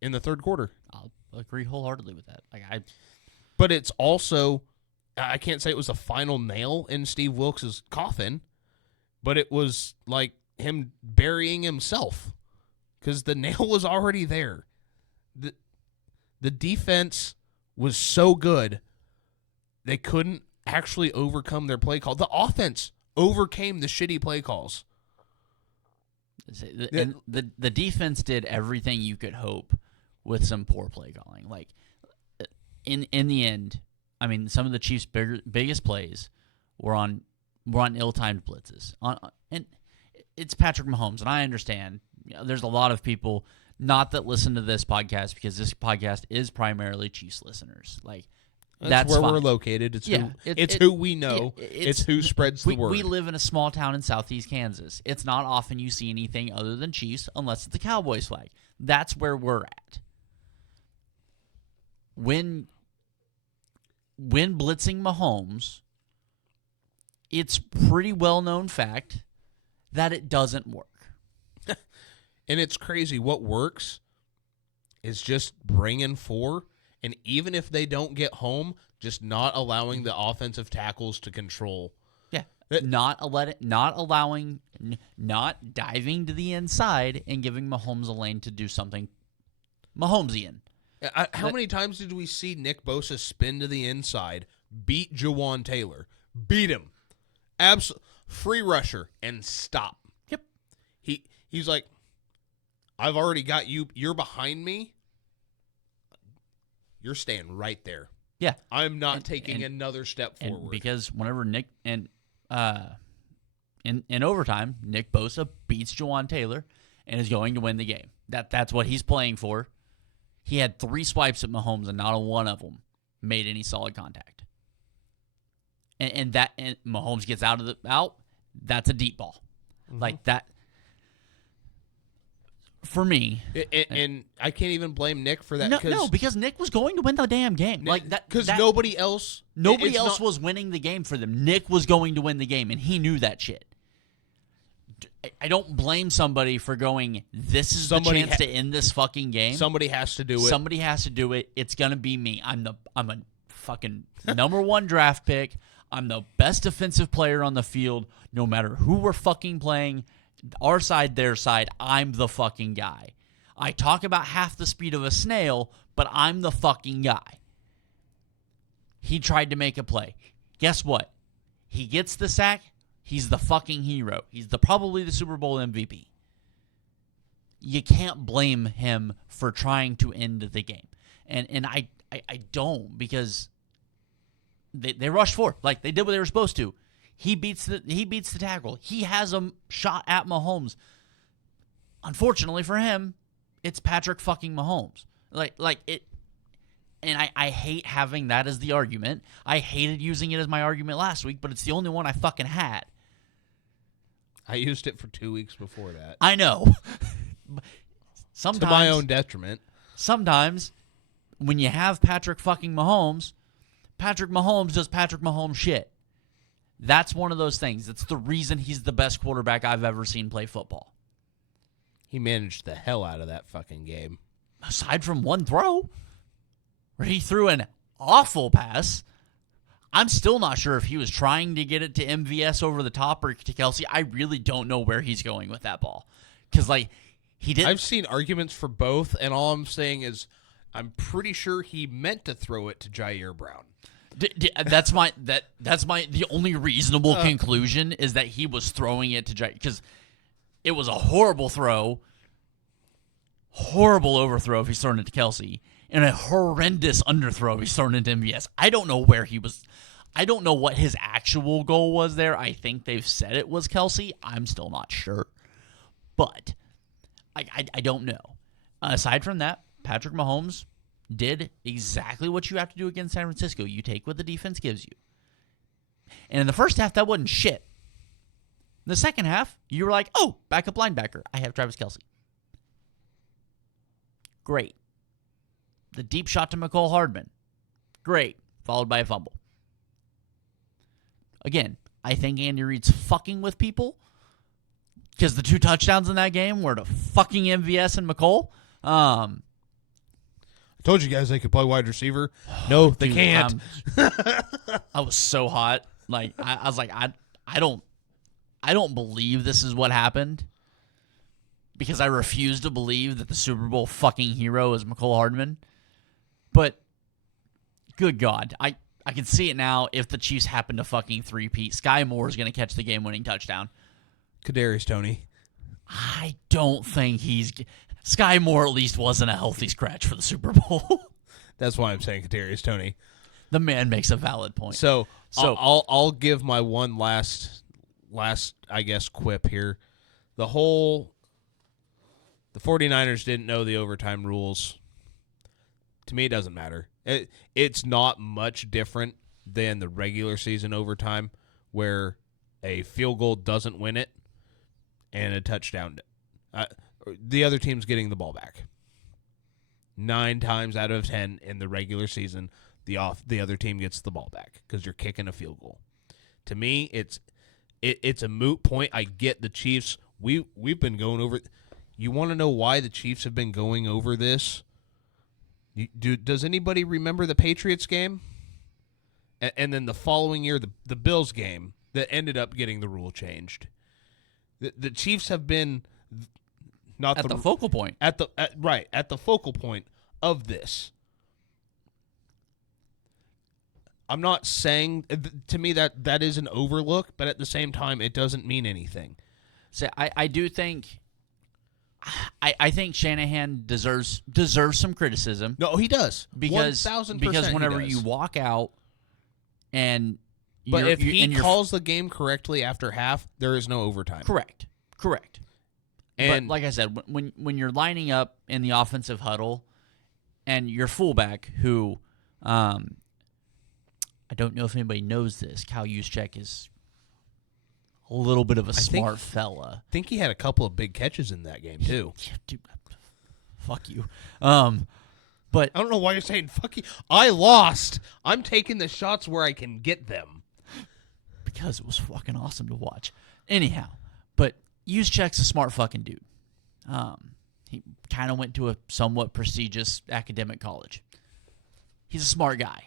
in the 3rd quarter. I'll agree wholeheartedly with that. But it's also... I can't say it was the final nail in Steve Wilks' coffin, but it was like him burying himself because the nail was already there. The defense was so good, they couldn't actually overcome their play call. The offense overcame the shitty play calls. And the defense did everything you could hope with some poor play calling. Like, in the end, I mean, some of the Chiefs' biggest plays were on ill-timed blitzes. And it's Patrick Mahomes, and I understand. There's a lot of people not that listen to this podcast because this podcast is primarily Chiefs listeners. Like, that's where fine. We're located. It's it's who we know. It's who spreads the word. We live in a small town in southeast Kansas. It's not often you see anything other than Chiefs unless it's the Cowboys flag. That's where we're at. When blitzing Mahomes, it's pretty well-known fact that it doesn't work. And it's crazy. What works is just bringing 4 And even if they don't get home, just not allowing the offensive tackles to control. Yeah, not diving to the inside and giving Mahomes a lane to do something Mahomesian. How many times did we see Nick Bosa spin to the inside, beat Jawan Taylor, beat him, free rusher, and stop? Yep. He's like, I've already got you. You're behind me. You're staying right there. Yeah. I'm not taking another step forward. And because whenever Nick in overtime, Nick Bosa beats Jawan Taylor and is going to win the game. That's what he's playing for. He had 3 swipes at Mahomes, and not a one of them made any solid contact. And Mahomes gets out. That's a deep ball, like that. For me, and I can't even blame Nick for that. No, because Nick was going to win the damn game, like that. Because nobody else was winning the game for them. Nick was going to win the game, and he knew that shit. I don't blame somebody for going, this is the chance to end this fucking game. Somebody has to do it. Somebody has to do it. It's going to be me. I'm a fucking number 1 draft pick. I'm the best defensive player on the field. No matter who we're fucking playing, our side, their side, I'm the fucking guy. I talk about half the speed of a snail, but I'm the fucking guy. He tried to make a play. Guess what? He gets the sack. He's the fucking hero. He's probably the Super Bowl MVP. You can't blame him for trying to end the game. And I don't, because they rushed forward. Like, they did what they were supposed to. He beats the tackle. He has a shot at Mahomes. Unfortunately for him, it's Patrick fucking Mahomes. Like it. And I hate having that as the argument. I hated using it as my argument last week, but it's the only one I fucking had. I used it for 2 weeks before that. I know. Sometimes, to my own detriment. Sometimes, when you have Patrick fucking Mahomes does Patrick Mahomes shit. That's one of those things. It's the reason he's the best quarterback I've ever seen play football. He managed the hell out of that fucking game. Aside from one throw, where he threw an awful pass. I'm still not sure if he was trying to get it to MVS over the top or to Kelsey. I really don't know where he's going with that ball. Because, he didn't. I've seen arguments for both, and all I'm saying is I'm pretty sure he meant to throw it to Jair Brown. That's the only reasonable conclusion is that he was throwing it to Jair. Because it was a horrible throw. Horrible overthrow if he's throwing it to Kelsey. And a horrendous underthrow if he's throwing it to MVS. I don't know where he was. I don't know what his actual goal was there. I think they've said it was Kelsey. I'm still not sure. But I don't know. Aside from that, Patrick Mahomes did exactly what you have to do against San Francisco. You take what the defense gives you. And in the first half, that wasn't shit. In the second half, you were like, oh, backup linebacker. I have Travis Kelce. Great. The deep shot to McCole Hardman. Great. Followed by a fumble. Again, I think Andy Reid's fucking with people because the 2 touchdowns in that game were to fucking MVS and McCole. I told you guys they could play wide receiver. No, they can't. I was so hot. Like I was like, I don't believe this is what happened. Because I refuse to believe that the Super Bowl fucking hero is McCole Hardman. But, good God, I can see it now. If the Chiefs happen to fucking three-peat, Sky Moore is going to catch the game-winning touchdown. Kadarius Toney. I don't think Sky Moore at least wasn't a healthy scratch for the Super Bowl. That's why I'm saying Kadarius Toney. The man makes a valid point. So I'll give my one last I guess quip here. The 49ers didn't know the overtime rules. To me, it doesn't matter. It's not much different than the regular season overtime where a field goal doesn't win it and a touchdown. The other team's getting the ball back. 9 times out of 10 in the regular season, the other team gets the ball back because you're kicking a field goal. To me, it's a moot point. I get the Chiefs. We've been going over. You want to know why the Chiefs have been going over this Does anybody remember the Patriots game? And then the following year, the Bills game that ended up getting the rule changed. The Chiefs have been not at the focal point. At the focal point of this. I'm not saying, to me, that is an overlook, but at the same time, it doesn't mean anything. So I do think I think Shanahan deserves some criticism. No, he does. Because 1,000% whenever he does. you walk out and but if he calls the game correctly after half, there is no overtime. Correct. And but like I said, when you're lining up in the offensive huddle and your fullback, who I don't know if anybody knows this, Kyle Juszczyk is a little bit of a smart fella. I think he had a couple of big catches in that game too. Yeah, dude, fuck you. But I don't know why you're saying fuck you. I lost. I'm taking the shots where I can get them. Because it was fucking awesome to watch. Anyhow, but Juszczyk's a smart fucking dude. He kind of went to a somewhat prestigious academic college. He's a smart guy.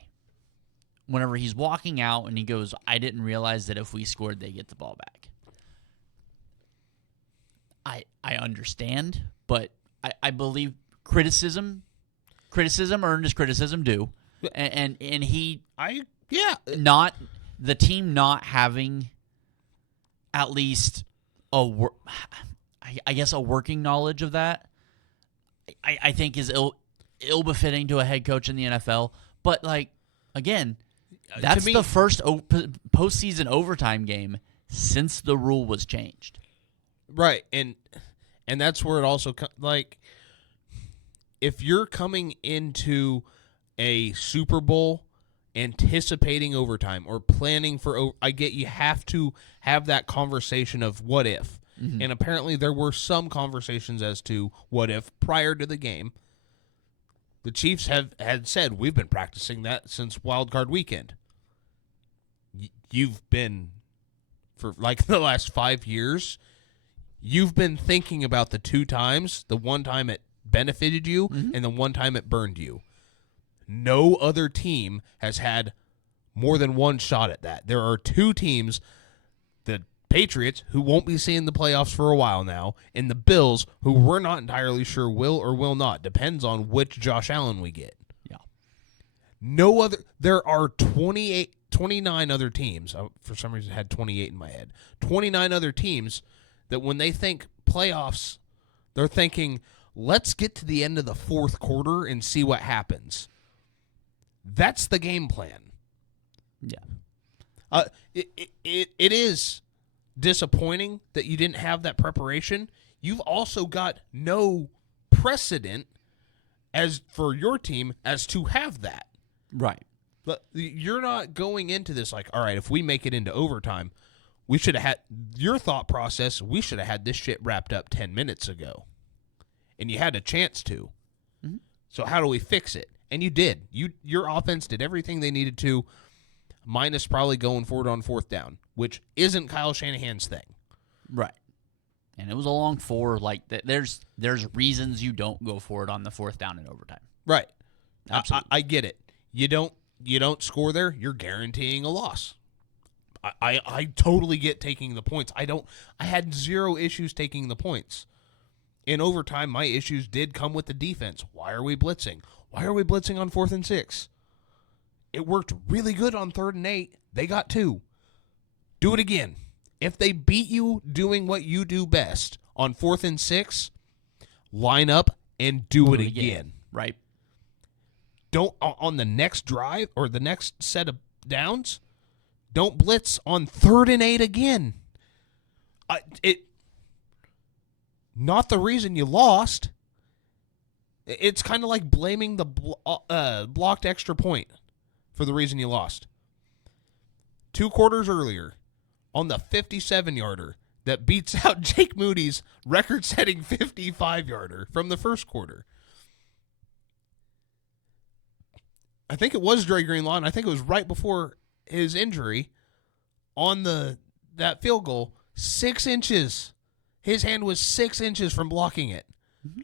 Whenever he's walking out and he goes, I didn't realize that if we scored, they get the ball back. I understand, but I believe criticism earned as criticism due. And not the team not having at least a working knowledge of that, I think is ill befitting to a head coach in the NFL. But like again, that's the first postseason overtime game since the rule was changed. Right, and that's where it also like if you're coming into a Super Bowl anticipating overtime or planning for I get you have to have that conversation of what if. Mm-hmm. And apparently there were some conversations as to what if prior to the game. The Chiefs had said, we've been practicing that since Wild Card Weekend. You've been, for like the last 5 years, you've been thinking about the two times, the one time it benefited you and the one time it burned you. No other team has had more than one shot at that. There are two teams, the Patriots, who won't be seeing the playoffs for a while now, and the Bills, who we're not entirely sure will or will not. Depends on which Josh Allen we get. Yeah. No other. There are 29 other teams. For some reason, I had 28 in my head. 29 other teams that when they think playoffs, they're thinking, let's get to the end of the fourth quarter and see what happens. That's the game plan. Yeah. It is disappointing that you didn't have that preparation. You've also got no precedent as for your team as to have that. Right. But you're not going into this like, all right, if we make it into overtime, we should have had your thought process. We should have had this shit wrapped up 10 minutes ago. And you had a chance to. Mm-hmm. So how do we fix it? And you did. Your offense did everything they needed to, minus probably going forward on fourth down, which isn't Kyle Shanahan's thing. Right. And it was a long four. Like there's reasons you don't go for it on the fourth down in overtime. Right. Absolutely. I get it. You don't score there, you're guaranteeing a loss. I totally get taking the points. I had zero issues taking the points. In overtime, my issues did come with the defense. Why are we blitzing? Why are we blitzing on 4th and 6? It worked really good on 3rd and 8. They got 2. Do it again. If they beat you doing what you do best on 4th and 6, line up and do it again. Right. Don't on the next drive or the next set of downs, don't blitz on 3rd and 8 again. Not the reason you lost. It's kind of like blaming the blocked extra point for the reason you lost. 2 quarters earlier, on the 57-yarder that beats out Jake Moody's record-setting 55-yarder from the first quarter. I think it was Dre Greenlaw, and I think it was right before his injury on that field goal, 6 inches. His hand was 6 inches from blocking it. Mm-hmm.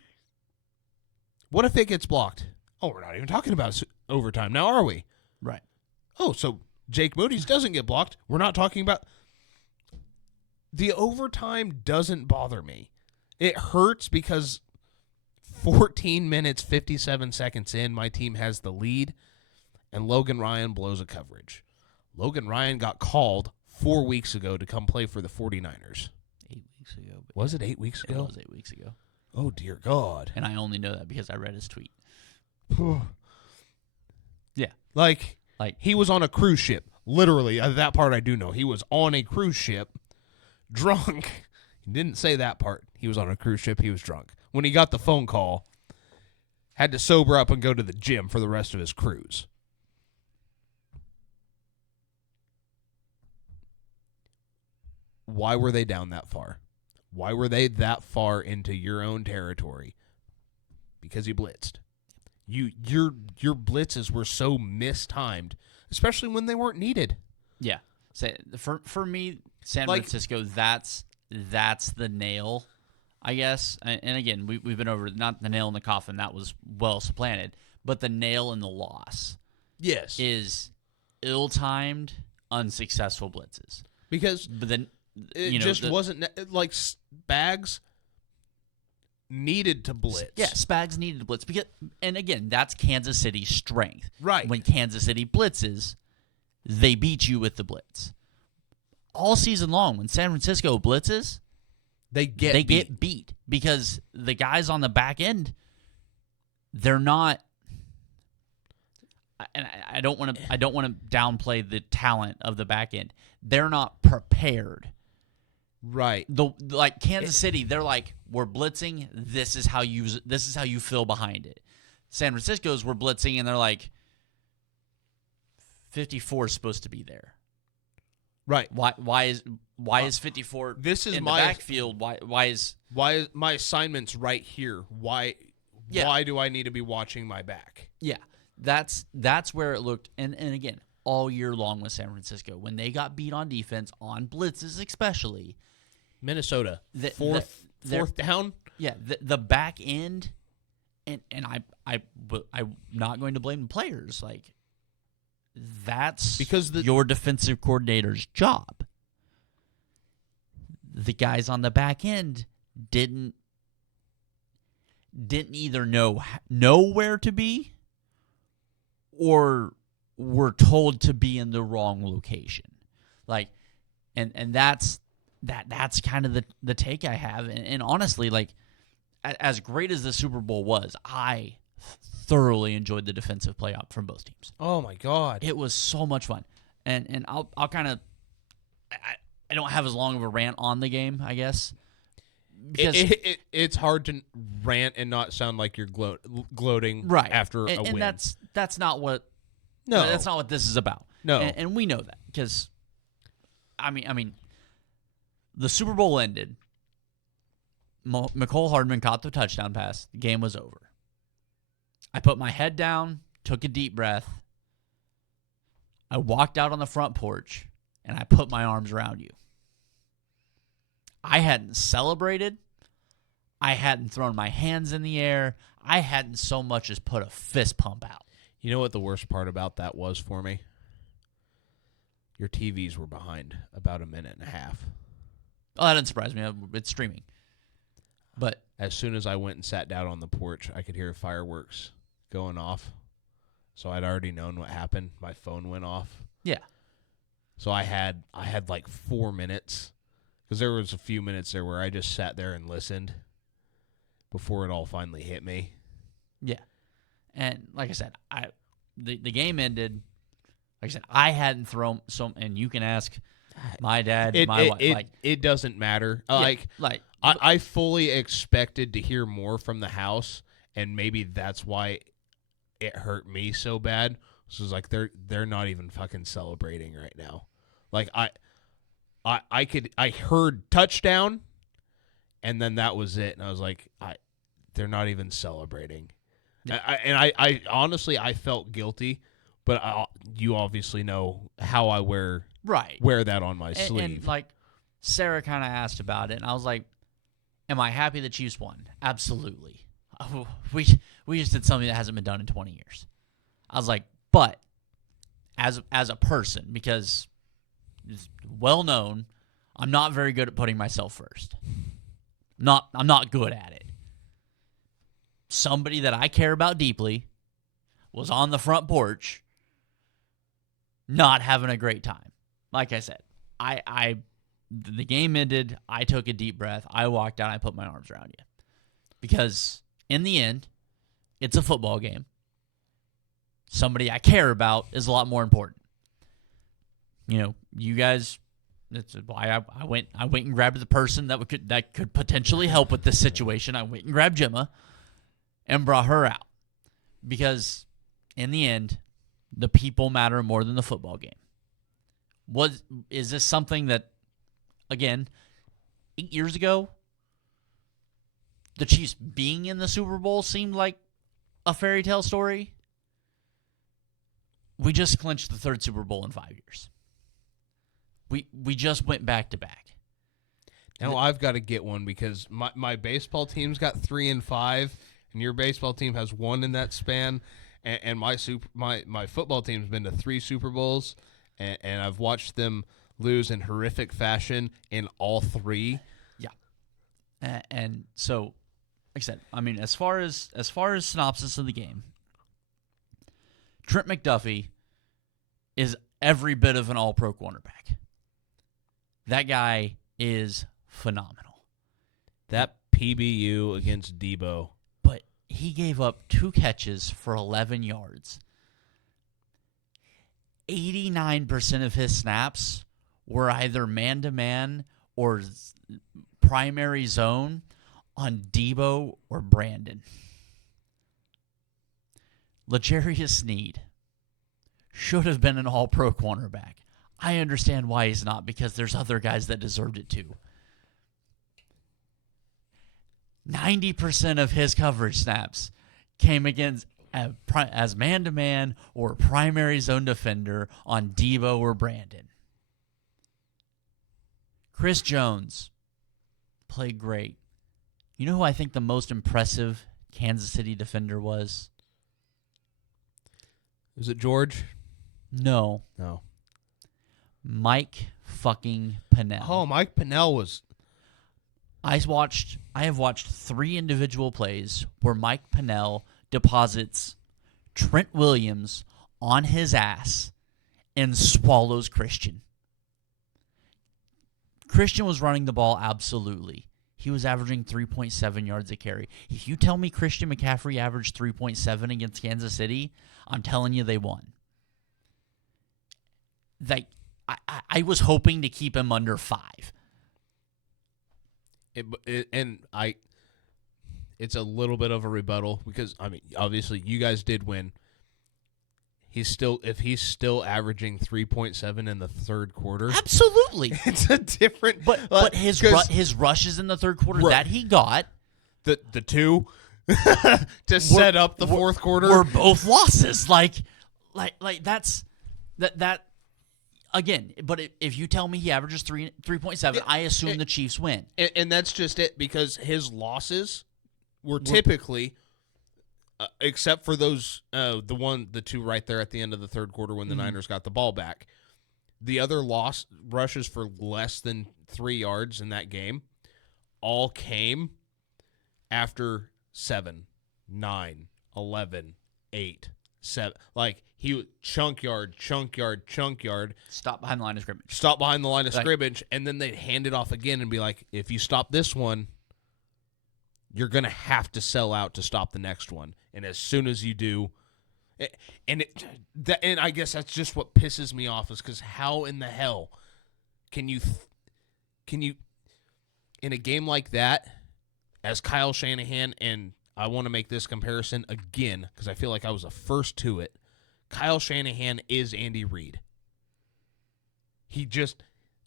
What if it gets blocked? Oh, we're not even talking about overtime now, are we? Right. Oh, so Jake Moody's doesn't get blocked. We're not talking about the overtime. Doesn't bother me. It hurts because 14 minutes 57 seconds in, my team has the lead, and Logan Ryan blows a coverage. Logan Ryan got called 4 weeks ago to come play for the 49ers. 8 weeks ago. Was it 8 weeks ago? It was 8 weeks ago. Oh, dear God. And I only know that because I read his tweet. Yeah. Like, he was on a cruise ship. Literally, that part I do know. He was on a cruise ship, drunk. He didn't say that part. He was on a cruise ship. He was drunk. When he got the phone call, had to sober up and go to the gym for the rest of his cruise. Why were they down that far? Why were they that far into your own territory? Because you blitzed. Your blitzes were so mistimed, especially when they weren't needed. Yeah. So for me, San Like- Francisco, that's the nail, I guess. And again, we've been over not the nail in the coffin, that was well supplanted, but the nail in the loss Yes. is ill-timed, unsuccessful blitzes. Because But then it just wasn't like Spags needed to blitz. Yeah, Spags needed to blitz because, and again, that's Kansas City's strength. Right. When Kansas City blitzes, they beat you with the blitz. All season long, when San Francisco blitzes, They get beat because the guys on the back end, they're not. And I don't want to downplay the talent of the back end. They're not prepared. right. Like Kansas City, they're like, we're blitzing. This is how you feel behind it. San Francisco's we're blitzing, and they're like, 54 is supposed to be there. Right. Why is 54? This is in my the backfield. Why is my assignment's right here? Why do I need to be watching my back? yeah? That's where it looked, and again, all year long with San Francisco when they got beat on defense on blitzes especially. Minnesota The- fourth they're- down. Yeah, the back end, and I'm not going to blame the players. Like, that's Because your defensive coordinator's job. The guys on the back end didn't either know where to be, or were told to be in the wrong location. Like, and that's kind of the take I have. And honestly, like, as great as the Super Bowl was, I thoroughly enjoyed the defensive play up from both teams. Oh my God. It was so much fun. And I'll kind of I don't have as long of a rant on the game, I guess. Because It's hard to rant and not sound like you're gloating right after a and win. that's not what that's not what this is about. No. And we know that because I mean the Super Bowl ended. McCole Hardman caught the touchdown pass. The game was over. I put my head down, took a deep breath. I walked out on the front porch, and I put my arms around you. I hadn't celebrated. I hadn't thrown my hands in the air. I hadn't so much as put a fist pump out. You know what the worst part about that was for me? Your TVs were behind about a minute and a half. Oh, that didn't surprise me. It's streaming. But As soon as I went and sat down on the porch, I could hear fireworks going off. So I'd already known what happened. My phone went off. yeah, So I had like 4 minutes, because there was a few minutes there where I just sat there and listened before it all finally hit me. yeah. And like I said, the game ended. Like I said, I hadn't thrown some, and you can ask my dad, my wife. It doesn't matter. Yeah, I fully expected to hear more from the house, and maybe that's why it hurt me so bad. So it's like they're not even fucking celebrating right now. Like I heard touchdown, and then that was it, and I was like, they're not even celebrating. Yeah. I honestly I felt guilty, but you obviously know how I wear that on my sleeve. And like Sarah kind of asked about it, and I was like, "Am I happy the Chiefs won? Absolutely. we just did something that hasn't been done in 20 years. I was like, but as a person, because it's well known, I'm not very good at putting myself first. I'm not good at it. Somebody that I care about deeply was on the front porch not having a great time. Like I said, the game ended, I took a deep breath, I walked out, I put my arms around you. Because in the end, it's a football game. Somebody I care about is a lot more important. You know, you guys, that's why I went and grabbed the person that could potentially help with this situation. I went and grabbed Gemma and brought her out. Because in the end, the people matter more than the football game. Is this something that, again, 8 years ago, the Chiefs being in the Super Bowl seemed like a fairy tale story? We just clinched the third Super Bowl in 5 years. We just went back to back. Now I've got to get one because my baseball team's got 3 and 5, and your baseball team has 1 in that span, and my football team's been to 3 Super Bowls, and I've watched them lose in horrific fashion in all 3. Yeah, and so, like I said, I mean, as far as synopsis of the game, Trent McDuffie is every bit of an all-pro cornerback. That guy is phenomenal. That PBU against Debo. But he gave up 2 catches for 11 yards. 89% of his snaps were either man-to-man or primary zone on Debo or Brandon. L'Jarius Sneed should have been an all-pro cornerback. I understand why he's not, because there's other guys that deserved it too. 90% of his coverage snaps came against as man-to-man or primary zone defender on Debo or Brandon. Chris Jones played great. You know who I think the most impressive Kansas City defender was? Is it George? No. Mike fucking Pennell. Oh, Mike Pennell was... I have watched 3 individual plays where Mike Pennell deposits Trent Williams on his ass and swallows Christian. Christian was running the ball absolutely. He was averaging 3.7 yards a carry. If you tell me Christian McCaffrey averaged 3.7 against Kansas City, I'm telling you they won. I was hoping to keep him under 5. It's a little bit of a rebuttal because, I mean, obviously you guys did win. If he's still averaging 3.7 in the third quarter, absolutely, it's a different. But his rushes in the third quarter that he got, the 2 to set up the fourth quarter were both losses. Like that's that. Again, but if you tell me he averages 3.7, I assume the Chiefs win. And that's just it, because his losses were typically, except for those, the 2 right there at the end of the third quarter when the Niners got the ball back, the other rushes for less than 3 yards in that game all came after 7, 9, 11, 8, 7. Like, he chunk yard. Stop behind the line of scrimmage. Stop behind the line of scrimmage, and then they'd hand it off again and be like, if you stop this one, you're going to have to sell out to stop the next one. And as soon as you do, and I guess that's just what pisses me off, is because how in the hell can you, in a game like that, as Kyle Shanahan, and I want to make this comparison again because I feel like I was the first to it, Kyle Shanahan is Andy Reid.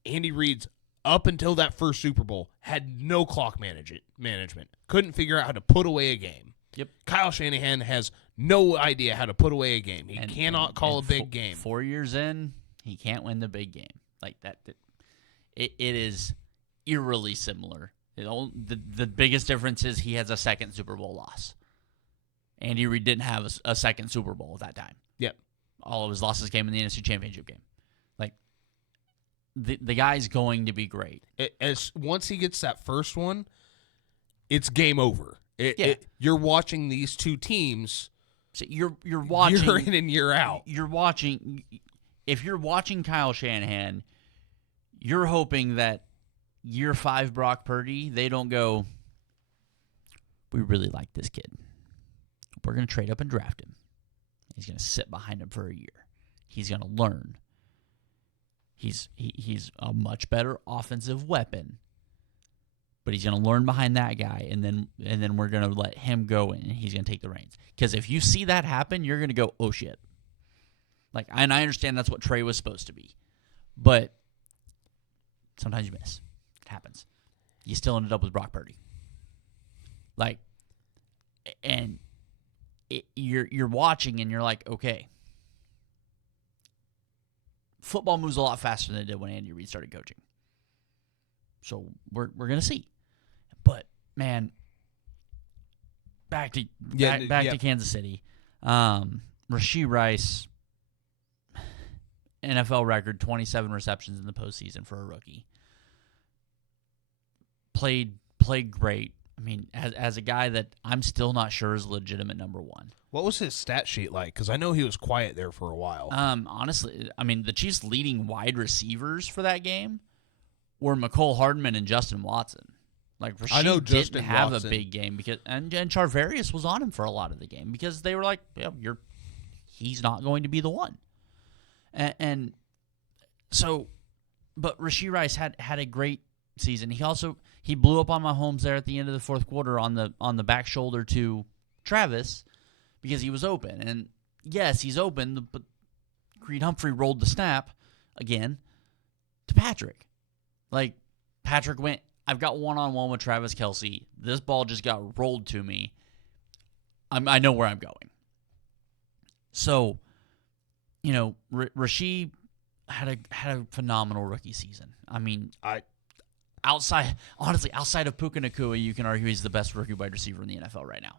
Andy Reid's, up until that first Super Bowl, had no clock management. Couldn't figure out how to put away a game. Yep. Kyle Shanahan has no idea how to put away a game. He cannot call a big game. 4 years in, he can't win the big game. Like that. It is eerily similar. The biggest difference is he has a second Super Bowl loss. Andy Reid didn't have a second Super Bowl at that time. Yep. All of his losses came in the NFC Championship game. Like, the guy's going to be great. Once he gets that first one, it's game over. You're watching these two teams. So you're watching year in and year out. You're watching. If you're watching Kyle Shanahan, you're hoping that year 5 Brock Purdy, they don't go, we really like this kid. We're going to trade up and draft him. He's going to sit behind him for a year. He's going to learn. He's a much better offensive weapon, but he's going to learn behind that guy, and then we're going to let him go, and he's going to take the reins. Because if you see that happen, you're going to go, oh, shit. Like, and I understand that's what Trey was supposed to be, but sometimes you miss. It happens. You still ended up with Brock Purdy. Like, and you're watching and you're like, okay, football moves a lot faster than it did when Andy Reid started coaching. So we're gonna see. But man, back to Kansas City. Rashee Rice, NFL record, 27 receptions in the postseason for a rookie. Played great. I mean, as a guy that I'm still not sure is legitimate number one. What was his stat sheet like? Because I know he was quiet there for a while. Honestly, I mean, the Chiefs' leading wide receivers for that game were McCole Hardman and Justin Watson. Like, Rashee didn't have a big game because and Charvarius was on him for a lot of the game because they were like, yeah, he's not going to be the one. And so, but Rashee Rice had a great season. He blew up on Mahomes there at the end of the fourth quarter on the back shoulder to Travis because he was open. And yes, he's open, but Creed Humphrey rolled the snap again to Patrick. Like, Patrick went, I've got one-on-one with Travis Kelce. This ball just got rolled to me. I know where I'm going. So, you know, Rashee had a phenomenal rookie season. I mean, outside of Puka Nacua, you can argue he's the best rookie wide receiver in the NFL right now.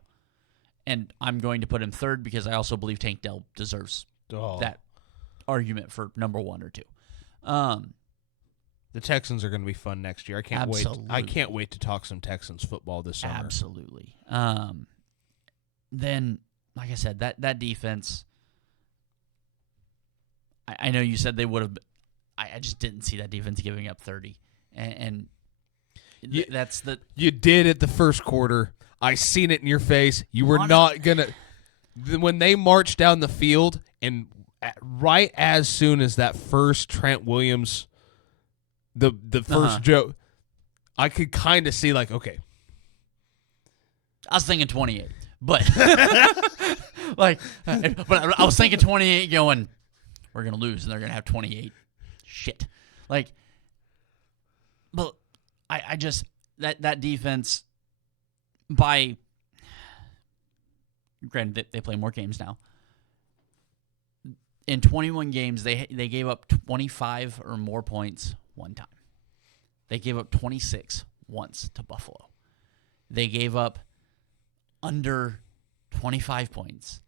And I'm going to put him third because I also believe Tank Dell deserves that argument for number 1 or 2. The Texans are going to be fun next year. I can't wait. I can't wait to talk some Texans football this summer. Absolutely. Then, like I said, that defense, I know you said they would have. I just didn't see that defense giving up 30. And that's the... You did it the first quarter. I seen it in your face. You were not going to... When they marched down the field, and right as soon as that first Trent Williams, the first joke, I could kind of see, like, okay. I was thinking 28. But, but I was thinking 28 going, we're going to lose, and they're going to have 28. Shit. Like... But I just that defense, by granted they play more games now. In 21 games, they gave up 25 or more points one time. They gave up 26 once to Buffalo. They gave up under 25 points.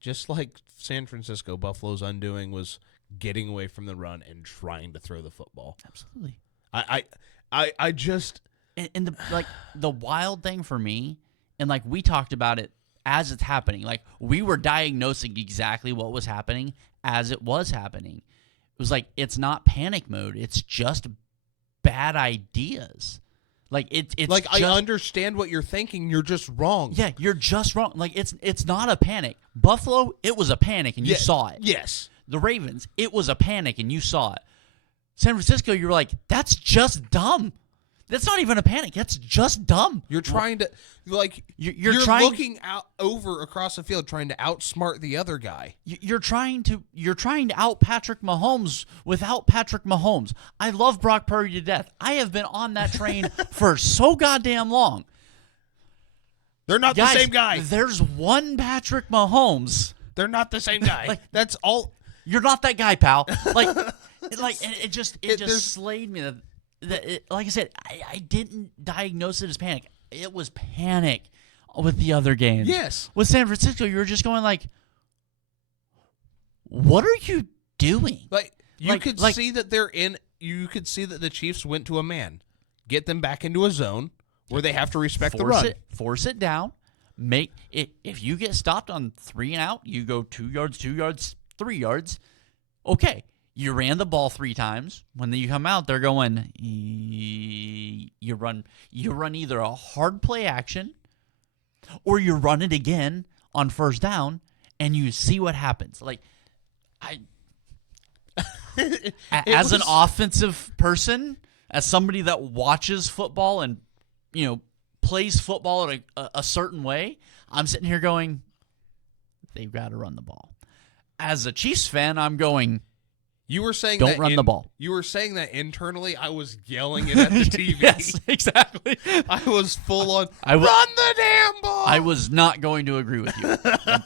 Just like San Francisco, Buffalo's undoing was getting away from the run and trying to throw the football. Absolutely. I just and the wild thing for me, and like we talked about it as it's happening, like we were diagnosing exactly what was happening as it was happening. It was like, it's not panic mode, it's just bad ideas. Like it's like, just, I understand what you're thinking, you're just wrong. Yeah, you're just wrong. Like it's not a panic. Buffalo, it was a panic and you saw it. Yes. The Ravens, it was a panic and you saw it. San Francisco, you were like, that's just dumb. That's not even a panic. That's just dumb. You're trying to, like, you're looking out over across the field, trying to outsmart the other guy. You're trying to out Patrick Mahomes without Patrick Mahomes. I love Brock Purdy to death. I have been on that train for so goddamn long. They're not the same guy. There's one Patrick Mahomes. They're not the same guy. Like, that's all. You're not that guy, pal. It just slayed me. Like I said, I didn't diagnose it as panic. It was panic with the other games. Yes. With San Francisco, you were just going like, what are you doing? Like you could see that they're in. You could see that the Chiefs went to a man, get them back into a zone where they have to respect the run. Force it down. Make it. If you get stopped on 3 and out, you go 2 yards, 2 yards, 3 yards. Okay, you ran the ball 3 times. When you come out, they're going. You run either a hard play action, or you run it again on first down, and you see what happens. Like, as an offensive person, as somebody that watches football and plays football in a certain way, I'm sitting here going, they've got to run the ball. As a Chiefs fan, I'm going, you were saying don't run the ball. You were saying that internally. I was yelling it at the TV. Yes, exactly. I was full on, run the damn ball. I was not going to agree with you.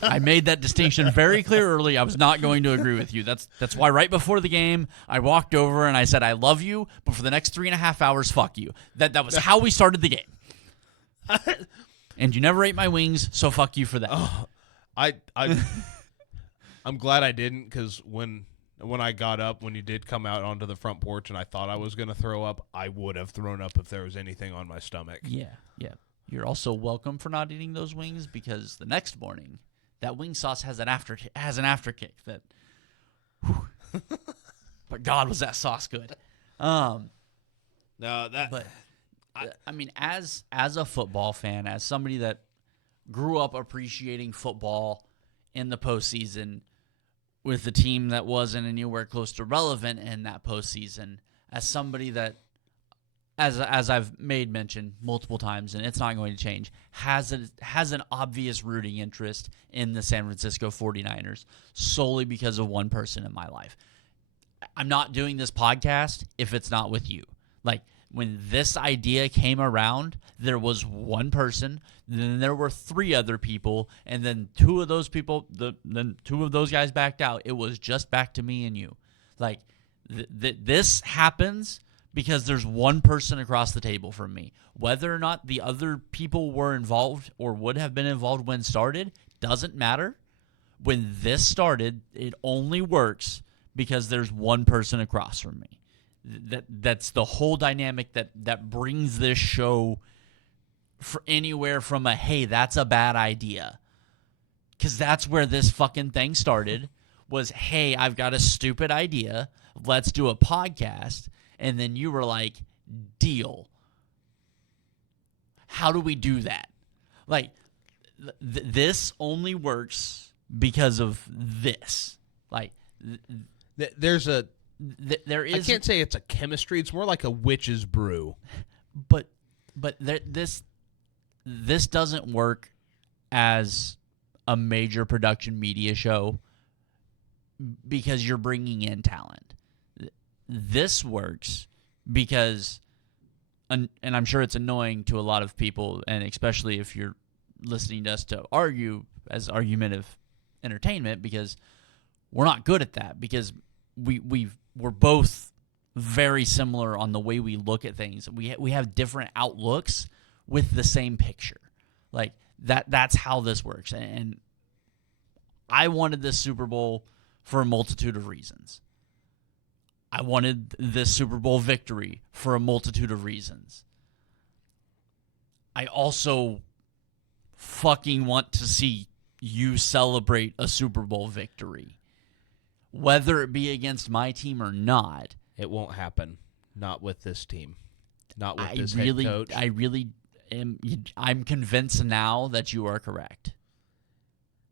I made that distinction very clear early. I was not going to agree with you. That's why right before the game, I walked over and I said, I love you, but for the next 3.5 hours, fuck you. That was how we started the game. And you never ate my wings, so fuck you for that. Oh, I'm glad I didn't, because when I got up, when you did come out onto the front porch and I thought I was going to throw up, I would have thrown up if there was anything on my stomach. Yeah. You're also welcome for not eating those wings, because the next morning, that wing sauce has an afterkick that, whew, but God, was that sauce good. I mean, as a football fan, as somebody that grew up appreciating football in the postseason with a team that wasn't anywhere close to relevant in that postseason, as somebody that, as I've made mention multiple times, and it's not going to change, has an obvious rooting interest in the San Francisco 49ers solely because of one person in my life. I'm not doing this podcast if it's not with you. Like, when this idea came around, there was one person, then there were 3 other people, and then 2 of those people, then 2 of those guys backed out. It was just back to me and you. Like, this happens because there's one person across the table from me. Whether or not the other people were involved or would have been involved when started doesn't matter. When this started, it only works because there's one person across from me. That's the whole dynamic that brings this show for anywhere from a, hey, that's a bad idea. Because that's where this fucking thing started, was, hey, I've got a stupid idea. Let's do a podcast. And then you were like, deal. How do we do that? Like, this only works because of this. Like, there's a... there is. I can't say it's a chemistry. It's more like a witch's brew. But this doesn't work as a major production media show because you're bringing in talent. This works because, and I'm sure it's annoying to a lot of people, and especially if you're listening to us to argue as argumentative entertainment, because we're not good at that, because we're both very similar on the way we look at things. We have different outlooks with the same picture. Like, that's how this works. And I wanted this Super Bowl for a multitude of reasons. I wanted this Super Bowl victory for a multitude of reasons. I also fucking want to see you celebrate a Super Bowl victory. Whether it be against my team or not. It won't happen. Not with this team. Not with this head coach. I really am. I'm convinced now that you are correct.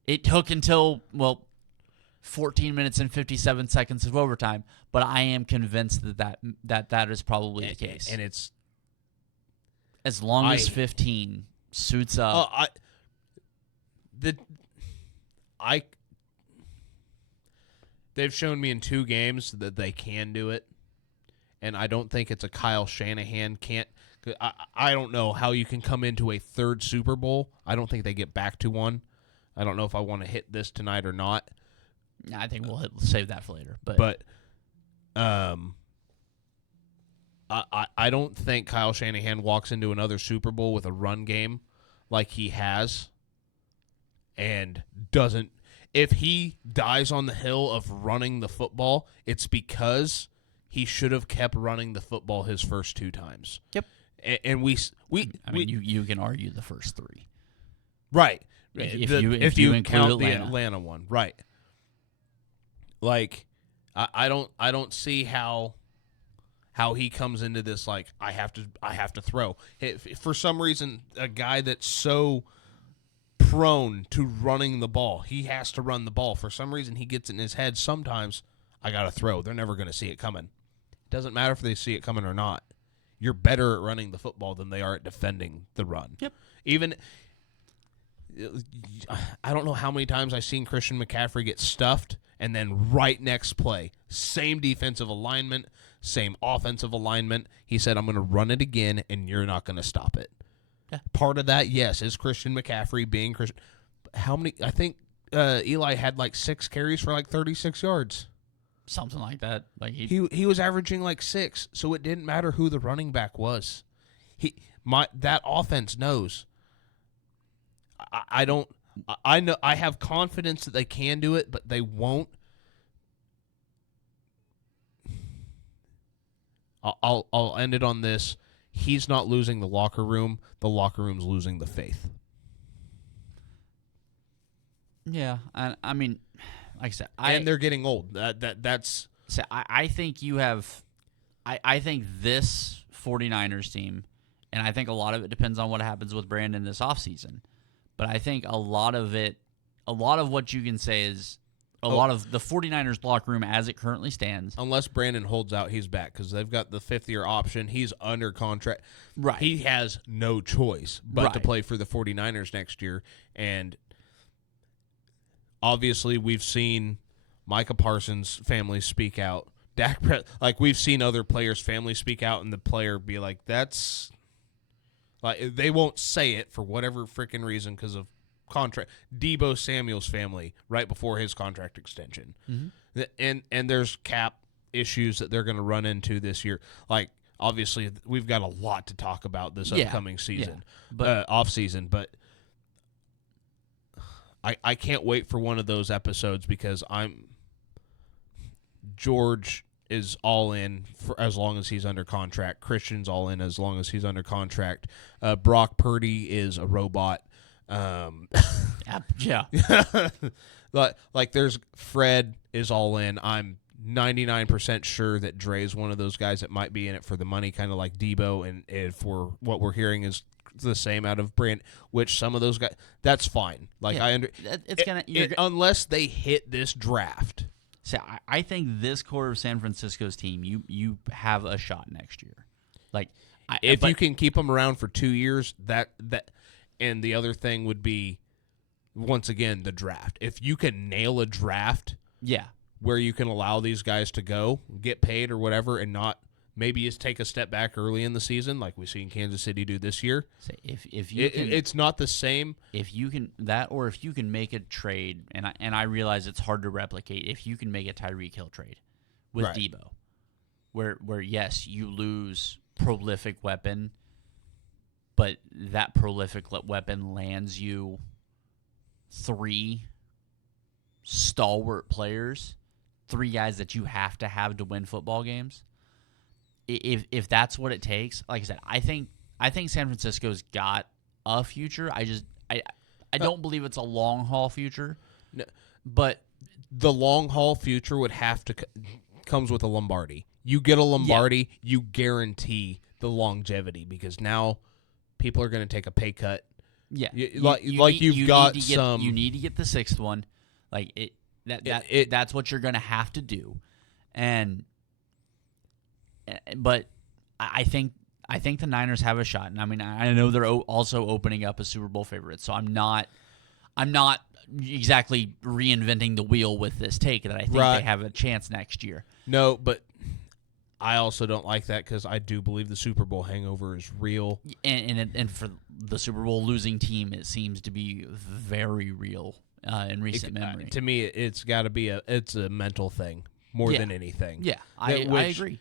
It took until, 14 minutes and 57 seconds of overtime, but I am convinced that is probably the case. And it's... As long as 15 suits up. They've shown me in 2 games that they can do it, and I don't think it's a Kyle Shanahan can't. I don't know how you can come into a 3rd Super Bowl. I don't think they get back to one. I don't know if I want to hit this tonight or not. I think we'll save that for later. But I don't think Kyle Shanahan walks into another Super Bowl with a run game like he has and doesn't, if he dies on the hill of running the football, it's because he should have kept running the football his first 2 times. Yep. And you can argue the first 3. Right. If you include count Atlanta. the Atlanta one, right? Like, I don't see how he comes into this like I have to throw. For some reason, a guy that's so prone to running the ball, he has to run the ball. For some reason, he gets in his head sometimes, I got to throw. They're never going to see it coming. It doesn't matter if they see it coming or not. You're better at running the football than they are at defending the run. Yep. Even, I don't know how many times I've seen Christian McCaffrey get stuffed, and then right next play, same defensive alignment, same offensive alignment. He said, I'm going to run it again, and you're not going to stop it. Yeah. Part of that, yes, is Christian McCaffrey being Christian. How many? I think Eli had like 6 carries for like 36 yards. Something like that. Like he was averaging like 6, so it didn't matter who the running back was. That offense knows. I don't. I know. I have confidence that they can do it, but they won't. I'll end it on this. He's not losing the locker room. The locker room's losing the faith. Yeah, I mean, like I said, and they're getting old. That's. So I think you have. I think this 49ers team, and I think a lot of it depends on what happens with Brandon this offseason. But I think a lot of what you can say is a lot of the 49ers locker room as it currently stands. Unless Brandon holds out, he's back because they've got the 5th-year option. He's under contract. Right. He has no choice but to play for the 49ers next year. And obviously we've seen Micah Parsons' family speak out. We've seen other players' families speak out and the player be like, that's... Like, they won't say it for whatever freaking reason because of contract. Deebo Samuel's family right before his contract extension. Mm-hmm. And there's cap issues that they're going to run into this year. Like, obviously, we've got a lot to talk about this upcoming season, off season. But I can't wait for one of those episodes because George is all in for as long as he's under contract. Christian's all in as long as he's under contract. Brock Purdy is a robot. Yeah. like there's Fred is all in. I'm 99% sure that Dre's one of those guys that might be in it for the money, kind of like Deebo, and for what we're hearing is the same out of Brand, which some of those guys, that's fine. Like unless they hit this draft. So I think this core of San Francisco's team, you have a shot next year. Like, if you can keep them around for 2 years, that, and the other thing would be, once again, the draft. If you can nail a draft, where you can allow these guys to go, get paid or whatever, and not maybe just take a step back early in the season, like we see in Kansas City do this year. So if you can, it's not the same. If you can if you can make a trade, and I realize it's hard to replicate. If you can make a Tyreek Hill trade with Deebo, where yes, you lose prolific weapon, but that prolific weapon lands you 3 stalwart players, 3 guys that you have to win football games. If that's what it takes, like I said, I think San Francisco's got a future. I don't believe it's a long haul future, but the long haul future would have to comes with a Lombardi. You get a Lombardi, you guarantee the longevity because now people are going to take a pay cut. Yeah, you need to get the 6th one, like that's what you're going to have to do, but I think the Niners have a shot, and I mean I know they're also opening up as Super Bowl favorites, so I'm not exactly reinventing the wheel with this take that I think they have a chance next year. No, but I also don't like that because I do believe the Super Bowl hangover is real, and for the Super Bowl losing team, it seems to be very real in recent memory. To me, it's got to be it's a mental thing more than anything. Yeah, I agree.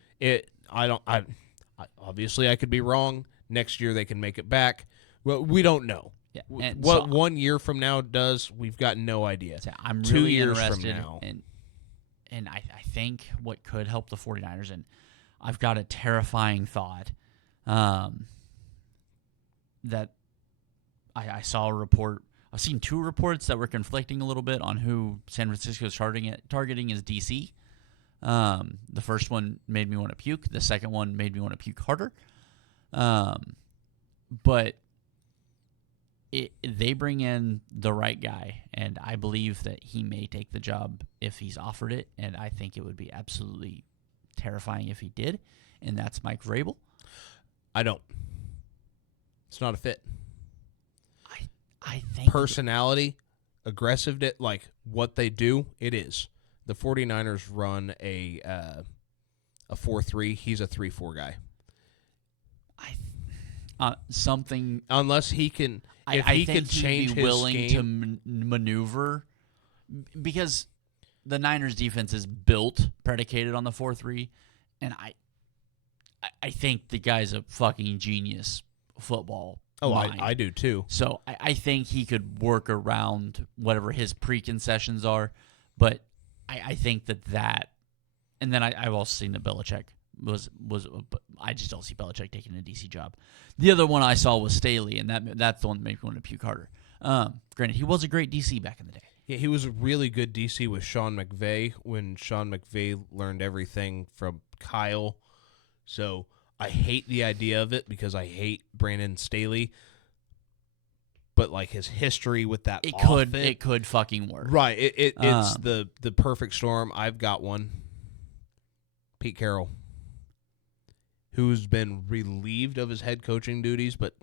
Obviously I could be wrong. Next year they can make it back. Well, we don't know. Yeah, and What so, 1 year from now does, we've got no idea. so I'm 2 really years interested from now. and I think what could help the 49ers, and I've got a terrifying thought that I saw a report. I've seen two reports that were conflicting a little bit on who San Francisco is targeting as DC. The first one made me want to puke. The second one made me want to puke harder. But they bring in the right guy, and I believe that he may take the job if he's offered it, and I think it would be absolutely terrifying if he did, and that's Mike Vrabel. I don't. It's not a fit. I think Personality, aggressive, like what they do, it is. The 49ers run a 4-3. He's a 3-4 guy. Something Unless he can, if I he think could change he'd be his willing game. to maneuver, because the Niners defense is built predicated on the 4-3, and I think the guy's a fucking genius football mind. I do too. So I think he could work around whatever his preconcessions are, but I think that, and then I've also seen that Belichick was I just don't see Belichick taking a DC job. The other one I saw was Staley, and that's the one that made me want to puke harder. Granted, he was a great DC back in the day. Yeah, he was a really good DC with Sean McVay when Sean McVay learned everything from Kyle. So I hate the idea of it because I hate Brandon Staley. But like his history with that, it could fucking work. Right. It's the perfect storm. I've got one. Pete Carroll, who's been relieved of his head coaching duties, but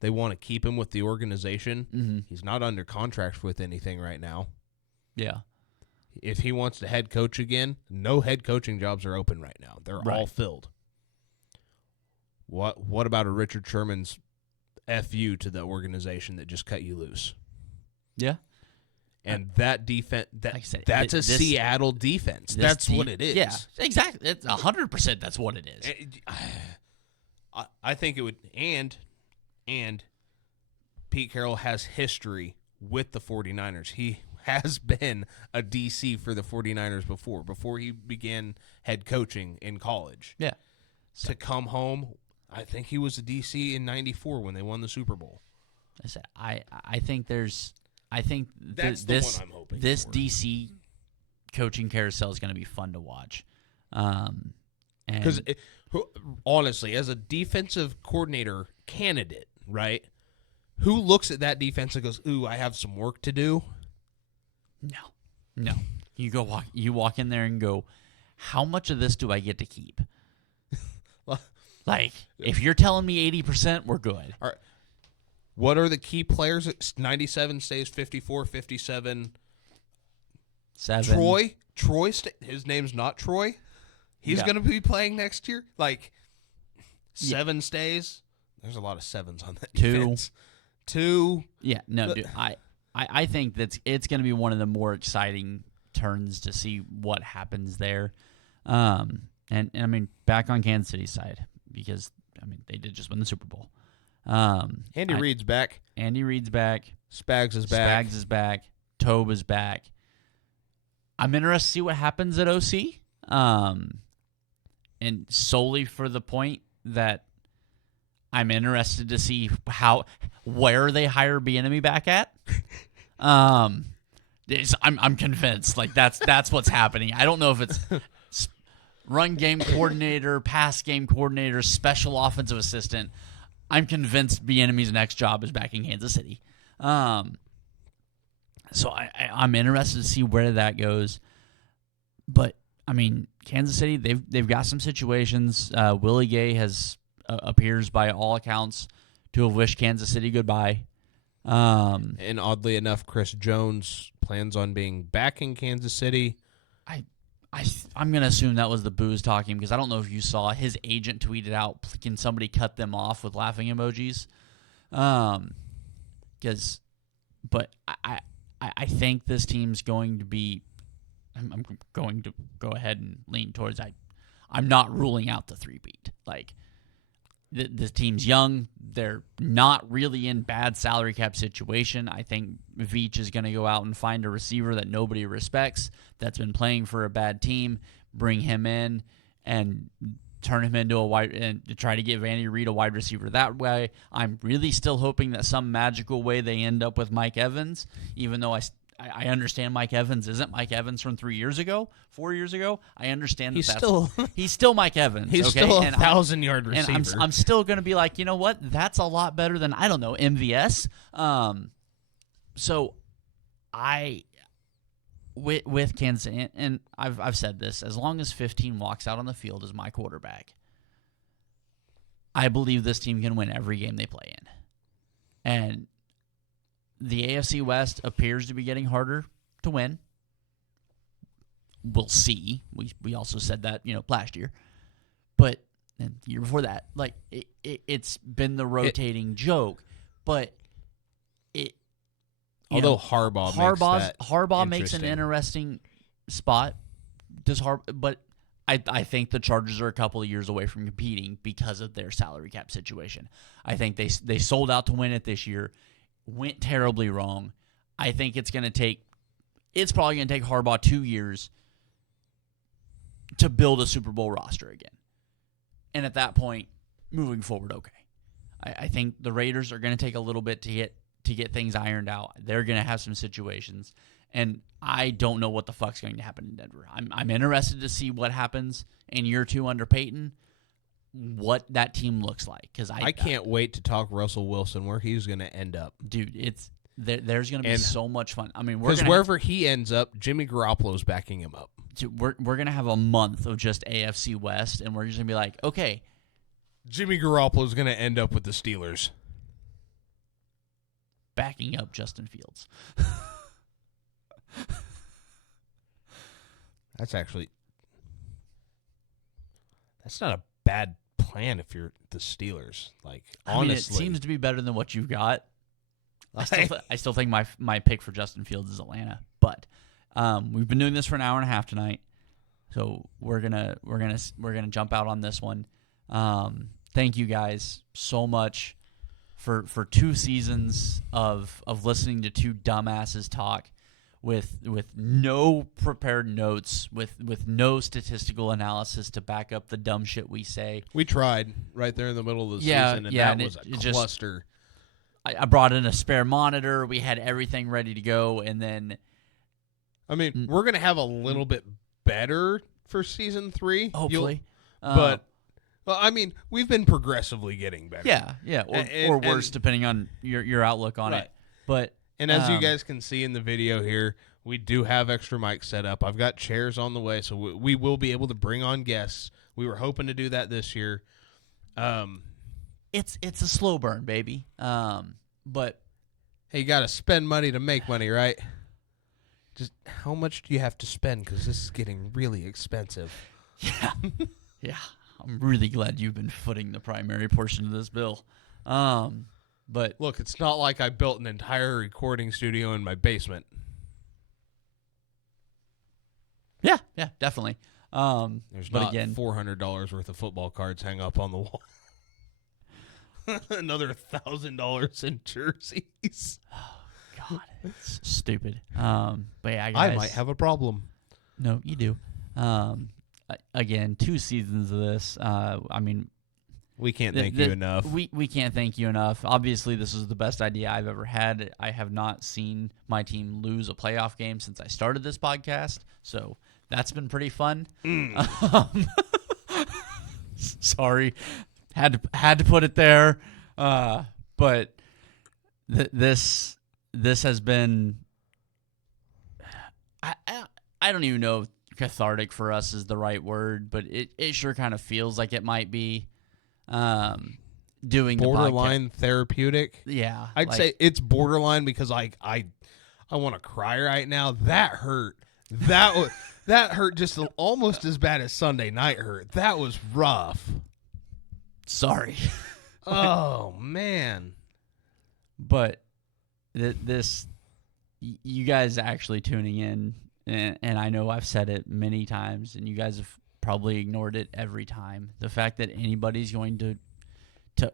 they want to keep him with the organization. Mm-hmm. He's not under contract with anything right now. Yeah. If he wants to head coach again, no head coaching jobs are open right now. They're all filled. What about a Richard Sherman's FU to the organization that just cut you loose? Yeah. And that defense, like I said, that's a Seattle defense. That's what it is. Yeah, exactly. It's 100% that's what it is. I think it would, and Pete Carroll has history with the 49ers. He has been a DC for the 49ers before he began head coaching in college. Yeah. To come home, I think he was a DC in '94 when they won the Super Bowl. I said I think there's That's the one I'm hoping this for. DC coaching carousel is going to be fun to watch. Because honestly, as a defensive coordinator candidate, right? Who looks at that defense and goes, "Ooh, I have some work to do"? No. You walk in there and go, how much of this do I get to keep? Like, if you're telling me 80%, we're good. All right. What are the key players? 97 stays 54, 57. 7. Troy, his name's not Troy. He's going to be playing next year. Like, 7 stays. There's a lot of 7s on that 2. defense. 2. Yeah, no, dude, I think it's going to be one of the more exciting turns to see what happens there. And I mean, back on Kansas City's side, because, I mean, they did just win the Super Bowl. Andy Reid's back. Andy Reid's back. Spags is back. Spags is back. Tobe is back. I'm interested to see what happens at OC. And solely for the point that I'm interested to see where they hire Bieniemy back at. I'm convinced like that's what's happening. I don't know if it's run game coordinator, pass game coordinator, special offensive assistant. I'm convinced Bieniemy's next job is back in Kansas City. So I'm interested to see where that goes. But I mean, Kansas City, they've got some situations. Willie Gay appears by all accounts to have wished Kansas City goodbye. And oddly enough, Chris Jones plans on being back in Kansas City. I'm going to assume that was the booze talking, because I don't know if you saw his agent tweeted out, can somebody cut them off with laughing emojis? But I think this team's going to be, I'm going to go ahead and lean towards, I'm not ruling out the 3-peat. Like, the team's young. They're not really in bad salary cap situation. I think Veach is going to go out and find a receiver that nobody respects that's been playing for a bad team, bring him in, and turn him into a wide and try to give Andy Reid a wide receiver that way. I'm really still hoping that some magical way they end up with Mike Evans, even though I understand Mike Evans isn't Mike Evans from 4 years ago. I understand he's still he's still Mike Evans. he's okay? still a And 1,000-yard receiver. And I'm still going to be like, you know what? That's a lot better than, I don't know, MVS. So with Kansas, and I've said this, as long as 15 walks out on the field as my quarterback, I believe this team can win every game they play in. And the AFC West appears to be getting harder to win. We'll see. We also said that, last year. But and the year before that, like it's been the rotating joke. But although Harbaugh makes an interesting spot. But I think the Chargers are a couple of years away from competing because of their salary cap situation. I think they sold out to win it this year. Went terribly wrong. I think it's probably going to take Harbaugh 2 years to build a Super Bowl roster again. And at that point, moving forward, okay. I think the Raiders are going to take a little bit to get things ironed out. They're going to have some situations, and I don't know what the fuck's going to happen in Denver. I'm interested to see what happens in year 2 under Peyton, what that team looks like, because I can't wait to talk Russell Wilson where he's going to end up. Dude, there's going to be so much fun. I mean, because wherever he ends up, Jimmy Garoppolo's backing him up. Dude, we're going to have a month of just AFC West, and we're just going to be like, okay, Jimmy Garoppolo's going to end up with the Steelers, backing up Justin Fields. That's not a bad plan if you're the Steelers. Like, honestly, it seems to be better than what you've got. I still think my pick for Justin Fields is Atlanta, but we've been doing this for an hour and a half tonight, so we're gonna jump out on this one. Thank you guys so much for 2 seasons of listening to 2 dumbasses talk with no prepared notes, with no statistical analysis to back up the dumb shit we say. We tried right there in the middle of the season, and that was a cluster. I brought in a spare monitor. We had everything ready to go, and then I mean, we're gonna have a little bit better for season 3, hopefully. But well, I mean, we've been progressively getting better. Yeah, or worse, depending on your outlook on it. But and as you guys can see in the video here, we do have extra mics set up. I've got chairs on the way, so we will be able to bring on guests. We were hoping to do that this year. It's a slow burn, baby. But hey, you got to spend money to make money, right? Just how much do you have to spend? Because this is getting really expensive. Yeah. I'm really glad you've been footing the primary portion of this bill. But look, it's not like I built an entire recording studio in my basement. Yeah, definitely. There's not $400 worth of football cards hang up on the wall. Another $1,000 in jerseys. Oh, God, it's stupid. But yeah, guys, I might have a problem. No, you do. Again, 2 seasons of this. I mean, we can't thank you enough. We can't thank you enough. Obviously, this is the best idea I've ever had. I have not seen my team lose a playoff game since I started this podcast, so that's been pretty fun. Sorry, had to put it there. But this has been. I don't even know if cathartic for us is the right word, but it sure kind of feels like it might be. Doing borderline the therapeutic. Yeah, I'd say it's borderline because I want to cry right now. That hurt. That hurt just almost as bad as Sunday night hurt. That was rough. Sorry. Oh man. But this, you guys actually tuning in, and I know I've said it many times, and you guys have probably ignored it every time. The fact that anybody's going to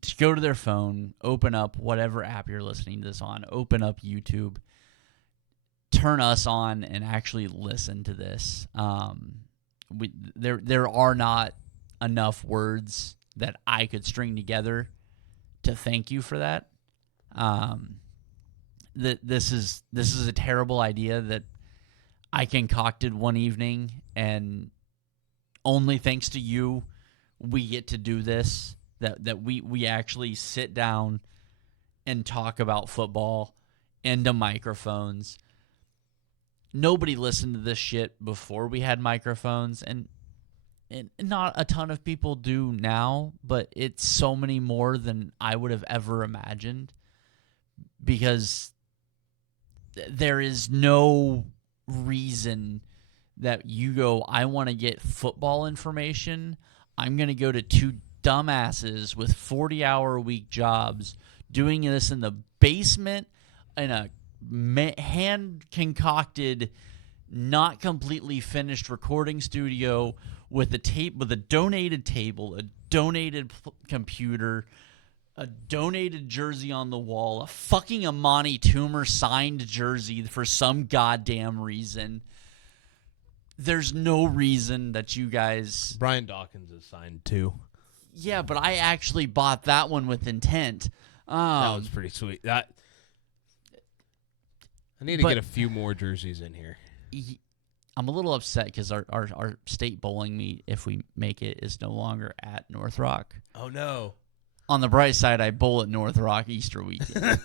to go to their phone, open up whatever app you're listening to this on, open up YouTube, turn us on, and actually listen to this. There are not enough words that I could string together to thank you for that. This is a terrible idea that I concocted one evening, and only thanks to you, we get to do this. That we actually sit down and talk about football into microphones. Nobody listened to this shit before we had microphones, and not a ton of people do now, but it's so many more than I would have ever imagined, because there is no reason that you go, I want to get football information. I'm going to go to two dumbasses with 40-hour-a-week jobs doing this in the basement in a hand-concocted, not completely finished recording studio with a donated table, a donated computer, a donated jersey on the wall, a fucking Amani Toomer signed jersey for some goddamn reason. There's no reason that you guys... Brian Dawkins is signed too. Yeah, but I actually bought that one with intent. That was pretty sweet. I need to get a few more jerseys in here. I'm a little upset because our state bowling meet, if we make it, is no longer at North Rock. Oh, no. On the bright side, I bowl at North Rock Easter weekend.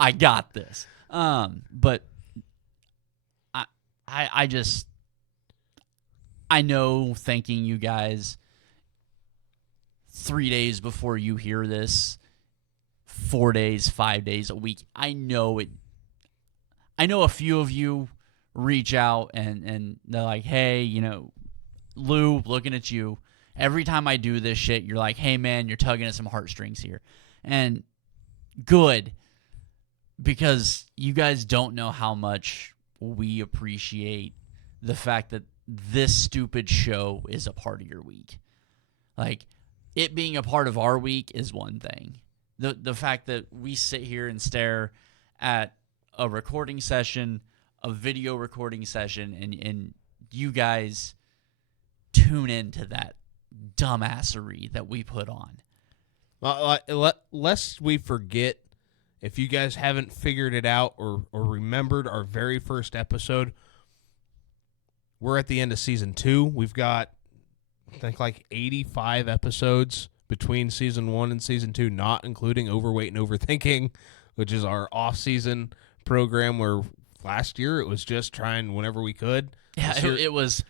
I got this. But I know thanking you guys 3 days before you hear this, 4 days, 5 days, a week. I know a few of you reach out and they're like, hey, Lou, looking at you. Every time I do this shit, you're like, hey, man, you're tugging at some heartstrings here. And good, because you guys don't know how much we appreciate the fact that this stupid show is a part of your week. Like, it being a part of our week is one thing. The fact that we sit here and stare at a recording session, a video recording session, and you guys tune into that dumbassery that we put on. Lest we forget, if you guys haven't figured it out or remembered our very first episode, we're at the end of season 2. We've got, I think, like 85 episodes between season 1 and season 2, not including Overweight and Overthinking, which is our off-season program where last year it was just trying whenever we could. Yeah, it was,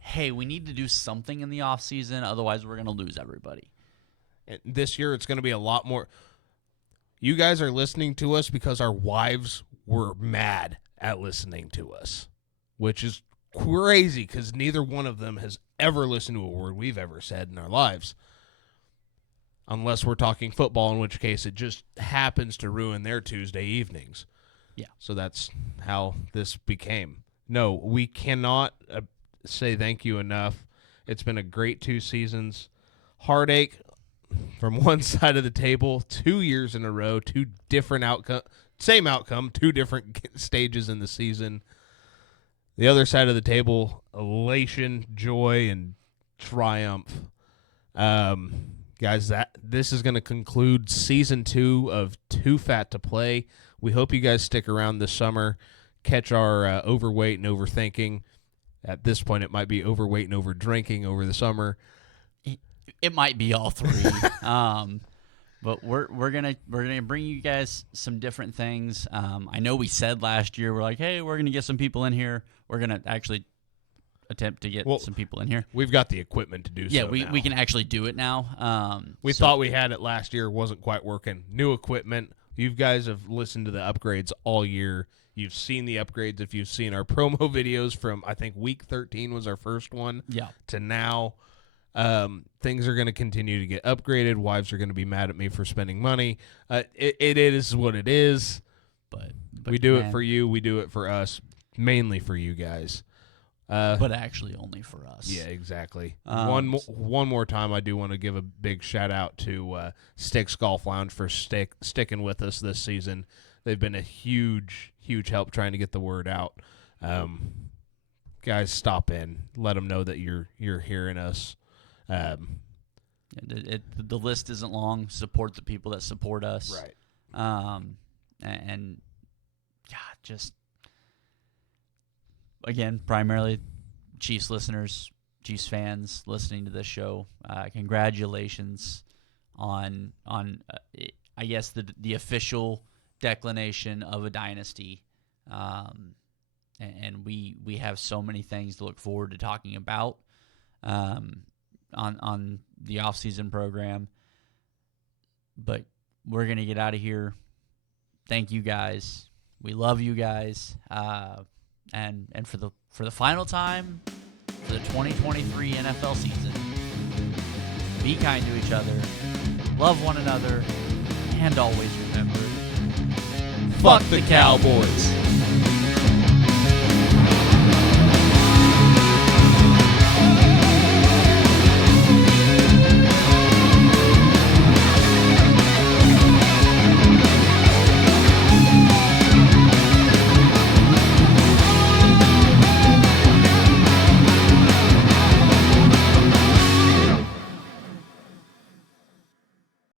hey, we need to do something in the off-season, otherwise we're going to lose everybody. And this year it's going to be a lot more. You guys are listening to us because our wives were mad at listening to us, which is crazy because neither one of them has ever listened to a word we've ever said in our lives. Unless we're talking football, in which case it just happens to ruin their Tuesday evenings. Yeah. So that's how this became. No, we cannot say thank you enough. It's been a great 2 seasons. Heartache from one side of the table, 2 years in a row, 2 different outcome, same outcome, 2 different stages in the season. The other side of the table, elation, joy, and triumph. Guys, this is going to conclude season 2 of Too Fat to Play. We hope you guys stick around this summer, catch our Overweight and Overthinking. At this point, it might be Overweight and Overdrinking over the summer. It might be all 3. But we're gonna bring you guys some different things. I know we said last year we're like, hey, we're gonna get some people in here. We're gonna actually attempt to get some people in here. We've got the equipment to do so. Yeah, we can actually do it now. We thought we had it last year, wasn't quite working. New equipment. You guys have listened to the upgrades all year. You've seen the upgrades if you've seen our promo videos from, I think, week 13 was our first one. Yeah. To now. Things are going to continue to get upgraded. Wives are going to be mad at me for spending money. It is what it is. But we do it for you. We do it for us. Mainly for you guys. but actually only for us. Yeah, exactly. Um, One more time, I do want to give a big shout out to Sticks Golf Lounge for sticking with us this season. They've been a huge help trying to get the word out. Guys, stop in. Let them know that you're hearing us. The list isn't long. Support the people that support us. Right. And God, just again, primarily Chiefs listeners, Chiefs fans listening to this show. Congratulations on I guess the official declination of a dynasty. And we have so many things to look forward to talking about on the off-season program. But we're going to get out of here. Thank you guys. We love you guys. And for the final time for the 2023 NFL season, be kind to each other, love one another, and always remember, Fuck the Cowboys.